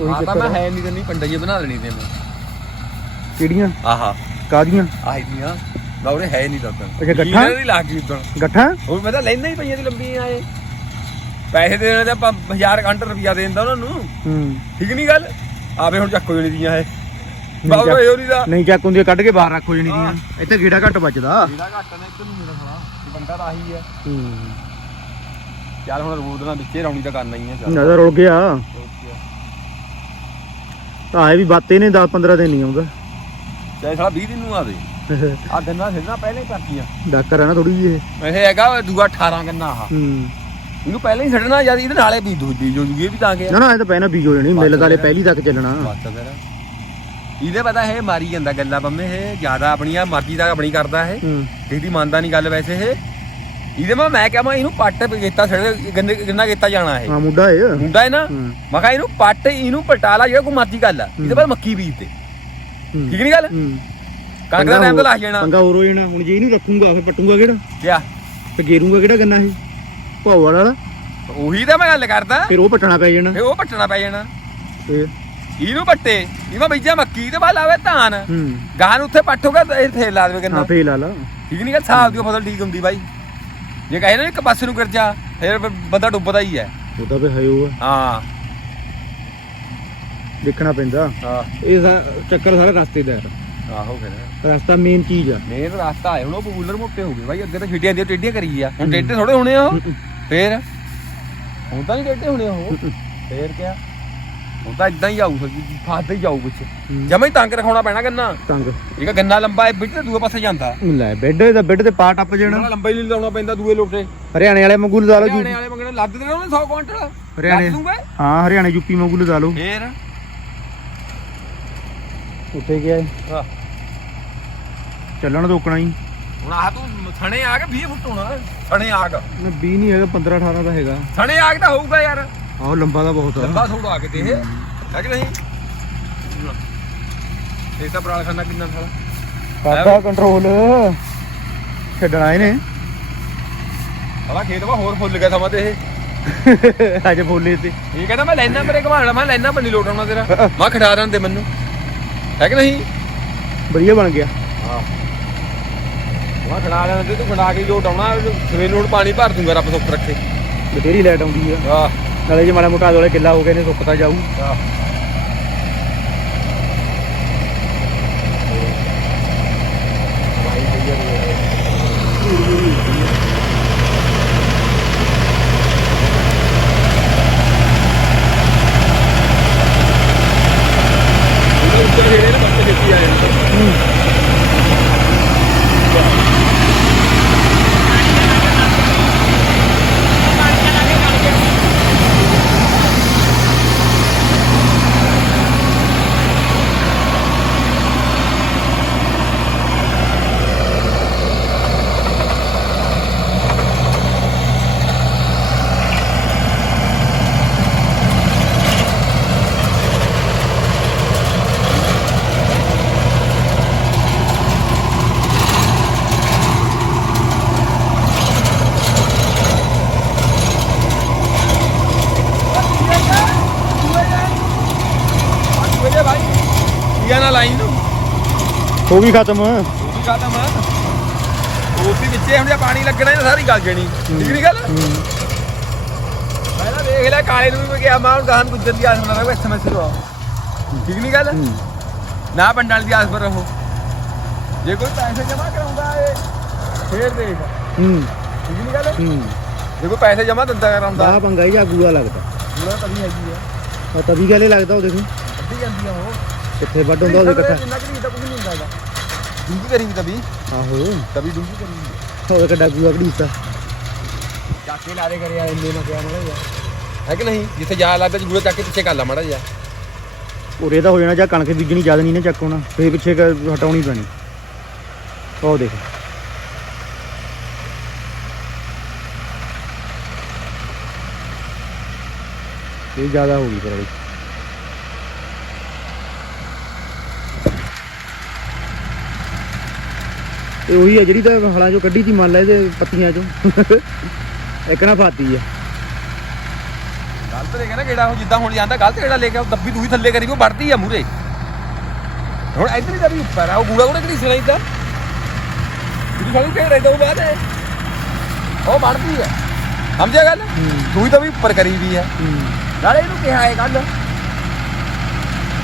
[SPEAKER 2] ਉਹੀ
[SPEAKER 1] ਤਾਂ
[SPEAKER 2] ਚੱਕਰ
[SPEAKER 1] ਮੈਂ
[SPEAKER 2] ਆ।
[SPEAKER 1] ਹੈ ਨਹੀਂ ਤੇ ਨਹੀਂ ਪੰਡਾ ਜੀ ਬਣਾ ਲੈਣੀ ਤੇ ਮੈਂ।
[SPEAKER 2] ਕਿਹੜੀਆਂ?
[SPEAKER 1] ਆਹਾ।
[SPEAKER 2] ਕਾਦੀਆਂ
[SPEAKER 1] ਆਹੀ ਦੀਆਂ ਗੌਰੇ ਹੈ ਨਹੀਂ ਤਾਂ
[SPEAKER 2] ਅੱਛਾ, ਗੱਠਾਂ?
[SPEAKER 1] ਦੀ ਲੱਗ ਗਈ ਉਦੋਂ
[SPEAKER 2] ਗੱਠਾਂ?
[SPEAKER 1] ਹੋਰ ਮੈਂ ਤਾਂ ਲੈਂਦਾ ਹੀ ਪਈਆਂ ਦੀ ਲੰਬੀਆਂ ਆਏ ਪੈਸੇ ਦੇਣੇ ਤੇ ਆਪਾਂ 1000 ਘੰਟਾ ਰੁਪਿਆ ਦੇ ਦਿੰਦਾ ਉਹਨਾਂ ਨੂੰ।
[SPEAKER 2] ਹੂੰ।
[SPEAKER 1] ਠੀਕ ਨਹੀਂ ਗੱਲ? ਆਵੇ ਹੁਣ ਚੱਕੋ ਜਣੀ ਦੀਆਂ ਇਹ। ਬਾਬਾ ਨਹੀਂ ਦਾ।
[SPEAKER 2] ਨਹੀਂ ਚੱਕ ਹੁੰਦੀ ਕੱਢ ਕੇ ਬਾਹਰ ਰੱਖੋ ਜਣੀ ਦੀਆਂ ਇੱਥੇ ਗੇੜਾ ਘੱਟ ਵੱਜਦਾ।
[SPEAKER 1] ਜਿਹੜਾ ਘੱਟ ਨੇ ਇੱਧਰ ਨੂੰ ਮੇਰਾ ਸਾਲਾ ਬੰਦਾ ਤਾਂ ਆਹੀ ਹੈ
[SPEAKER 2] ਹੂੰ।
[SPEAKER 1] ਚੱਲ ਹੁਣ ਰੋਡ ਨਾਲ ਵਿੱਚੇ ਰੌਣੀ ਤਾਂ ਕਰਨਾ ਹੀ ਹੈ ਚੱਲ।
[SPEAKER 2] ਨਜ਼ਰ ਰੁੜ ਗਿਆ। ਤਾਂ ਇਹ ਵੀ ਬਾਤੇ ਨੇ 10 15 ਦਿਨ ਨਹੀਂ ਆਉਂਦਾ।
[SPEAKER 1] ਚਾਹੇ ਸਾਲਾ 20 ਦਿਨ ਨੂੰ ਆਵੇ। [laughs] ਆ ਗੰਨਾ ਸਿੱਧਾ ਪਹਿਲਾਂ ਹੀ ਕਰਤੀਆਂ
[SPEAKER 2] ਡਾਕਰ ਆ ਨਾ ਥੋੜੀ ਜਿਹੀ ਇਹ।
[SPEAKER 1] ਹੈਗਾ ਦੂਆ 18 ਗੰਨਾ ਆ
[SPEAKER 2] ਹੂੰ।
[SPEAKER 1] ਇਹਨੂੰ ਪਹਿਲਾਂ ਹੀ ਛੱਡਣਾ ਜਦ ਇਹਦੇ ਨਾਲੇ ਬੀਜ ਦੋ ਬੀਜ ਹੋ ਜੂਗੀ ਵੀ ਤਾਂ ਕਿ
[SPEAKER 2] ਨਾ ਨਾ ਇਹ ਤਾਂ ਪਹਿਨਾ ਬੀਜ ਹੋ ਜਾਣੀ ਮਿਲ ਵਾਲੇ ਪਹਿਲੀ ਤੱਕ ਚੱਲਣਾ।
[SPEAKER 1] ਬਸ ਫਿਰ। ਇਹਦੇ ਪਤਾ ਇਹ ਮਾਰੀ ਜਾਂਦਾ ਗੱਲਾਂ ਬੰਮੇ ਇਹ ਜ਼ਿਆਦਾ ਆਪਣੀਆਂ ਮਰਜ਼ੀ ਦਾ ਆਪਣੀ ਕਰਦਾ ਇਹ।
[SPEAKER 2] ਹੂੰ।
[SPEAKER 1] ਇਹਦੀ ਮੰਨਦਾ ਨਹੀਂ ਗੱਲ ਵੈਸੇ ਇਹ। ਇਹਦੇ ਮੈਂ ਮੈਂ ਕਿਹਾ ਮੈਂ ਇਹਨੂੰ ਪੱਟ ਕੀਤਾ ਛੱਡ ਗੰਨੇ ਗੰਨਾ ਕੀਤਾ ਜਾਣਾ ਇਹ।
[SPEAKER 2] ਹਾਂ ਮੁੰਡਾ ਇਹ।
[SPEAKER 1] ਹੁੰਦਾ ਹੈ ਨਾ। ਮੈਂ ਕਿਹਾ ਇਹਨੂੰ ਪੱਟ ਇਹਨੂੰ ਪਟਾਲਾ ਜਿਹੜਾ ਕੋਈ ਮਰਜ਼ੀ ਗੱਲ ਆ ਇਹਦੇ ਬਾਅਦ ਮੱਕੀ ਬੀਜ ਤੇ। ਠੀਕ ਨਹੀਂ ਗੱਲ? ਕਣਕ ਦਾ ਟਾਈਮ ਤਾਂ ਲੱਗ ਜਾਣਾ।
[SPEAKER 2] ਪੰਗਾ ਹੋਰ ਹੋ ਜਾਣਾ। ਹੁਣ ਜੇ ਇਹਨੂੰ ਰੱਖੂਗਾ ਫਿਰ ਪੱਟੂਗਾ ਕਿਹੜਾ?
[SPEAKER 1] ਕਿਆ?
[SPEAKER 2] ਤੇ ਗੇਰੂਗਾ ਕਿਹੜਾ ਗੰਨਾ ਇਹ? ਭੌ ਵਾਲਾ
[SPEAKER 1] ਉਹੀ ਤਾਂ ਮੈਂ ਗੱਲ ਕਰਦਾ।
[SPEAKER 2] ਫਿਰ ਉਹ ਪੱਟਣਾ ਪੈ ਜਾਣਾ।
[SPEAKER 1] ਫੇ ਉਹ ਪੱਟਣਾ ਪੈ ਜਾਣਾ।
[SPEAKER 2] ਇਹ
[SPEAKER 1] ਇਹਨੂੰ ਪੱਟੇ ਇਹਨੂੰ ਬੀਜਾ ਮੱਕੀ ਤੇ ਬਾਅਦ ਲਾਵੇ ਧਾਨ।
[SPEAKER 2] ਹੂੰ।
[SPEAKER 1] ਗਾਂ ਉੱਥੇ ਪੱਟੋਗਾ ਤਾਂ ਇਹ ਥੇ ਲਾ ਦੇਵੇ
[SPEAKER 2] ਹਾਂ
[SPEAKER 1] ਕਿੰਨਾ
[SPEAKER 2] ਫੇਲ ਲਾ।
[SPEAKER 1] ਠੀਕ ਨਹੀਂ ਗੱਲ ਸਾਫ਼ ਦੀ ਫਸਲ ਠੀਕ ਹੁੰਦੀ ਬਾਈ। ਜੇ ਕਹੇ ਨਾ ਇੱਕ ਪਾਸੇ ਨੂੰ ਕਰ ਜਾ ਫਿਰ ਬ- ਬੰਦਾ ਡੁੱਬਦਾ ਹੀ ਹੈ।
[SPEAKER 2] ਉਹਦਾ ਵੀ ਹੈ
[SPEAKER 1] ਹਾਂ।
[SPEAKER 2] ਦੇਖਣਾ ਪੈਂਦਾ।
[SPEAKER 1] ਹਾਂ।
[SPEAKER 2] ਇਹ ਸਾ- ਚੱਕਰ ਸਾਰਾ ਰਸਤੇ ਦਾ ਹੈ।
[SPEAKER 1] ਆਹੋ ਫਿਰ।
[SPEAKER 2] ਰਸਤਾ ਮੇਨ ਚੀਜ਼ ਆ।
[SPEAKER 1] ਮੇਨ ਰਸਤਾ ਹੈ ਹੁਣ ਉਹ ਪਪੂਲਰ ਮੋਟੇ ਹੋ ਗਏ ਬਾਈ ਅੱਗੇ ਤਾਂ ਛਿੱਟੀਆਂ ਦੀਆਂ ਟੇਡੀਆਂ ਕਰੀ ਆ। ਹੁਣ ਟੇਡੇ ਥੋੜੇ ਹੋਣੇ ਆ ਉਹ। ਫੇਰ? ਹੁਣ ਤਾਂ ਨਹੀਂ ਟੇਡੇ ਹੋਣੇ ਉਹ। ਫੇਰ ਕਿਆ? ਤਾਂ ਇਦਾਂ ਹੀ ਆਊ ਫਾਸਦਾ ਹੀ ਜਾਊ ਵਿੱਚ ਜਮਾ ਹੀ ਤੰਗ ਰਖਾਉਣਾ ਪੈਣਾ ਗੰਨਾ।
[SPEAKER 2] ਤੰਗ।
[SPEAKER 1] ਇੱਕ ਗੰਨਾ ਲੰਬਾ ਹੈ ਵਿੱਚ ਤੇ ਦੂਏ ਪਾਸੇ ਜਾਂਦਾ।
[SPEAKER 2] ਲੈ ਬੈੱਡ ਦਾ ਬੈੱਡ ਤੇ ਪਾ ਟੱਪ ਜਾਣਾ।
[SPEAKER 1] ਲੰਬਾ ਹੀ ਨਹੀਂ ਲਾਉਣਾ ਪੈਂਦਾ ਦੂਏ ਲੋਟੇ।
[SPEAKER 2] ਹਰਿਆਣੇ ਵਾਲੇ ਮੰਗੂ ਲਦਾ ਲਓ
[SPEAKER 1] ਹਰਿਆਣੇ ਵਾਲੇ ਮੰਗਣੇ ਲੱਦ ਦੇਣਾ ਉਹਨੇ 100 ਕੁਇੰਟਲ
[SPEAKER 2] ਹਰਿਆਣੇ ਹਾਂ ਹਰਿਆਣੇ ਯੂਪੀ ਮੰਗੂ ਲਦਾ ਲਓ।
[SPEAKER 1] ਫੇਰ?
[SPEAKER 2] ਉੱਥੇ ਗਿਆ
[SPEAKER 1] ਆਹ,
[SPEAKER 2] ਚੱਲਣ ਰੋਕਣਾ ਹੀ
[SPEAKER 1] ਹੁਣ ਆ ਤੂੰ ਥਣੇ ਆ ਕੇ 20 ਫੁੱਟ ਹੋਣਾ। ਥਣੇ ਆਗ।
[SPEAKER 2] ਨਾ 20 ਨਹੀਂ ਹੈਗਾ 15 18 ਦਾ ਹੈਗਾ।
[SPEAKER 1] ਥਣੇ ਆਗ ਤਾਂ ਹੋਊਗਾ ਯਾਰ।
[SPEAKER 2] ਆਹ ਲੰਬਾ ਦਾ ਬਹੁਤ ਆ।
[SPEAKER 1] ਲੰਬਾ ਥੋੜਾ ਆ ਕੇ ਤੇ ਇਹ। ਹੈ ਕਿ ਨਹੀਂ? ਇਹ ਤਾਂ ਪਰਾਲ ਖਾਨਾ ਕਿੰਨਾ ਸਾਲਾ?
[SPEAKER 2] ਕਾਕਾ ਕੰਟਰੋਲ ਛੱਡਣਾ ਇਹਨੇ।
[SPEAKER 1] ਹਲਾ ਖੇਤ ਵਾ ਹੋਰ ਫੁੱਲ ਗਿਆ ਸਮਾਂ ਤੇ ਇਹ। [laughs]
[SPEAKER 2] ਅੱਜ ਬੋਲੇ ਤੇ
[SPEAKER 1] ਇਹ ਕਹਿੰਦਾ ਮੈਂ ਲੈਣਾ ਮੇਰੇ ਘਮਾਣਾ ਮੈਂ ਲੈਣਾ ਬੰਨੀ ਲੋਟਾਉਣਾ ਤੇਰਾ। ਮੈਂ ਖੜਾ ਰਾਂ ਦੇ ਮੈਨੂੰ। ਹੈ ਕਿ ਨਹੀਂ?
[SPEAKER 2] ਵਧੀਆ ਬਣ ਗਿਆ।
[SPEAKER 1] ਹਾਂ। ਮੈਂ ਖੜਾ ਰਾਂ ਤੇ ਤੂੰ ਖੜਾ ਕੇ ਲੋਟਾਉਣਾ ਸਵੇਰ ਨੂੰ ਪਾਣੀ ਭਰ ਦੂੰਗਾ ਰੱਬ ਸੁੱਖ ਰੱਖੇ।
[SPEAKER 2] ਬਥੇਰੀ ਲਾਈਟ ਆਉਂਦੀ ਆ।
[SPEAKER 1] ਆਹ
[SPEAKER 2] ਨਾਲੇ ਜੇ ਮਾੜਾ ਮੋਟਾ ਦੋਲੇ ਕਿੱਲਾ ਹੋ ਗਏ ਨੇ ਸੁੱਕਤਾ ਜਾਊ
[SPEAKER 1] ਆਹ ਜਿਹੜੇ ਨੇ ਬੱਚੇ ਦਿੱਤੀ ਆ ਜਾਂਦੇ ਅੱਠ ਵਜੇ ਭਾਈ ਇਹ ਨਾ ਲਾਈਨ ਨੂੰ
[SPEAKER 2] ਹੋ ਗਈ ਖਤਮ।
[SPEAKER 1] ਉਹ ਵੀ ਕਹਤਾ ਮੈਂ ਉਹ ਵੀ ਵਿੱਚੇ ਹੁਣ ਜੇ ਪਾਣੀ ਲੱਗਣਾ ਇਹ ਸਾਰੀ ਗੱਲ ਜਣੀ। ਠੀਕ ਨਹੀਂ ਗੱਲ? ਨਾ ਵੇਖ ਲਿਆ ਕਾਲੇ ਨੂੰ ਵੀ ਗਿਆ ਮੈਂ ਹੁਣ ਗਾਹਨ ਗੁੱਜਰ ਦੀ ਆਸ ਨਾ ਰਹੋ ਇਸ ਸਮੇਂ ਸਿਰੋ ਠੀਕ ਨਹੀਂ ਗੱਲ? ਨਾ ਪੰਡਾਲ ਦੀ ਆਸ ਪਰ ਰਹੋ। ਜੇ ਕੋਈ ਪੈਸੇ ਜਮਾ ਕਰਾਉਂਦਾ ਏ ਫੇਰ ਦੇਖ।
[SPEAKER 2] ਹੂੰ।
[SPEAKER 1] ਠੀਕ ਨਹੀਂ ਗੱਲ?
[SPEAKER 2] ਹੂੰ।
[SPEAKER 1] ਜੇ ਕੋਈ ਪੈਸੇ ਜਮਾ ਦਿੰਦਾ ਕਰਾਉਂਦਾ।
[SPEAKER 2] ਆ ਪੰਗਾ ਹੀ ਜਾਗੂਆ ਲੱਗਦਾ।
[SPEAKER 1] ਪੂਰਾ ਤਾਂ ਨਹੀਂ ਹੈਗੀ ਆ।
[SPEAKER 2] ਆ ਤਵੀ ਗਾਲੇ ਲੱਗਦਾ ਉਹ ਦੇਖੋ।
[SPEAKER 1] ਅੱਧੀ ਜਾਂਦੀ ਆ ਉਹ।
[SPEAKER 2] ਕਿੱਥੇ ਵੱਡ ਹੁੰਦਾ ਉਹਦੇ ਇਕੱਠਾ
[SPEAKER 1] ਜਿੰਨਾ ਕਿ ਨਹੀਂ ਤਾਂ ਕੁਝ ਨਹੀਂ ਹੁੰਦਾ ਹੈਗਾ। ਦੂਜੀ ਕਰੀ ਵੀ ਤਬੀ?
[SPEAKER 2] ਆਹੋ।
[SPEAKER 1] ਤਬੀ ਦੂਜੀ ਕਰੀ ਵੀ
[SPEAKER 2] ਉਹਦੇ ਕੱਡਾ ਗੂਆ ਘੜੀਸਾ।
[SPEAKER 1] ਚੱਕ ਲਾਰੇ ਕਰਿਆ ਇੰਨੇ ਨਾ ਪਿਆ ਮੜਾ ਹੈ ਕਿ ਨਹੀਂ? ਜਿੱਥੇ ਜਾ ਲੱਗਦਾ ਜੂੜਾ ਚੱਕ ਕੇ ਪਿੱਛੇ ਕਰ ਲਾ ਮੜਾ ਜਾ
[SPEAKER 2] ਉਰੇ ਤਾਂ ਹੋ ਜਾਣਾ ਜਾਂ ਕਣਕ ਬੀਜਣੀ ਜ਼ਿਆਦਾ ਨਹੀਂ ਨੇ ਚੱਕ ਹੋਣਾ। ਫੇਰ ਪਿੱਛੇ ਕ- ਹਟਾਉਣੀ ਪੈਣੀ। ਉਹ ਦੇਖ। ਇਹ ਜ਼ਿਆਦਾ ਹੋ ਗਈ ਪਰ ਬਈ ਤੇ ਉਹੀ ਆ ਜਿਹੜੀ ਤਾਂ ਹਲਾਂ ਚੋਂ ਕੱਢੀ ਤੀ ਮੰਨ ਲੈ ਇਹਦੇ ਪੱਤੀਆਂ ਚੋਂ। ਇੱਕ ਨਾ ਫਾਤੀ ਆ।
[SPEAKER 1] ਗਲਤ ਨਾ ਕਿਹੜਾ ਉਹ ਜਿੱਦਾਂ ਹੁਣ ਜਾਂਦਾ ਗਲਤ ਕਿਹੜਾ ਲੈ ਕੇ ਉਹ ਦੱਬੀ ਦੂਈ ਥੱਲੇ ਕਰੀ ਉਹ ਵੜਦੀ ਆ ਮੂਰੇ ਹੁਣ ਇੱਧਰ ਹੀ ਦਬੀ ਉੱਪਰ ਆ ਉਹ ਗੂੜਾ ਗੂੜਾ ਕਿਹੜੀ ਸਣਾ ਇੱਦਾਂ ਤੂੰ ਸਾਨੂੰ ਕਿਹੜਾ ਰਹਿਦਾ ਉਹ ਬਾਅਦ ਹੈ। ਉਹ ਵੜਦੀ ਆ। ਸਮਝਿਆ ਗੱਲ? ਦੂਈ ਤਾਂ ਵੀ ਉੱਪਰ ਕਰੀ ਵੀ ਆ। ਨਾਲੇ ਇਹਨੂੰ ਕਿਹਾ ਹੈ ਕੱਲ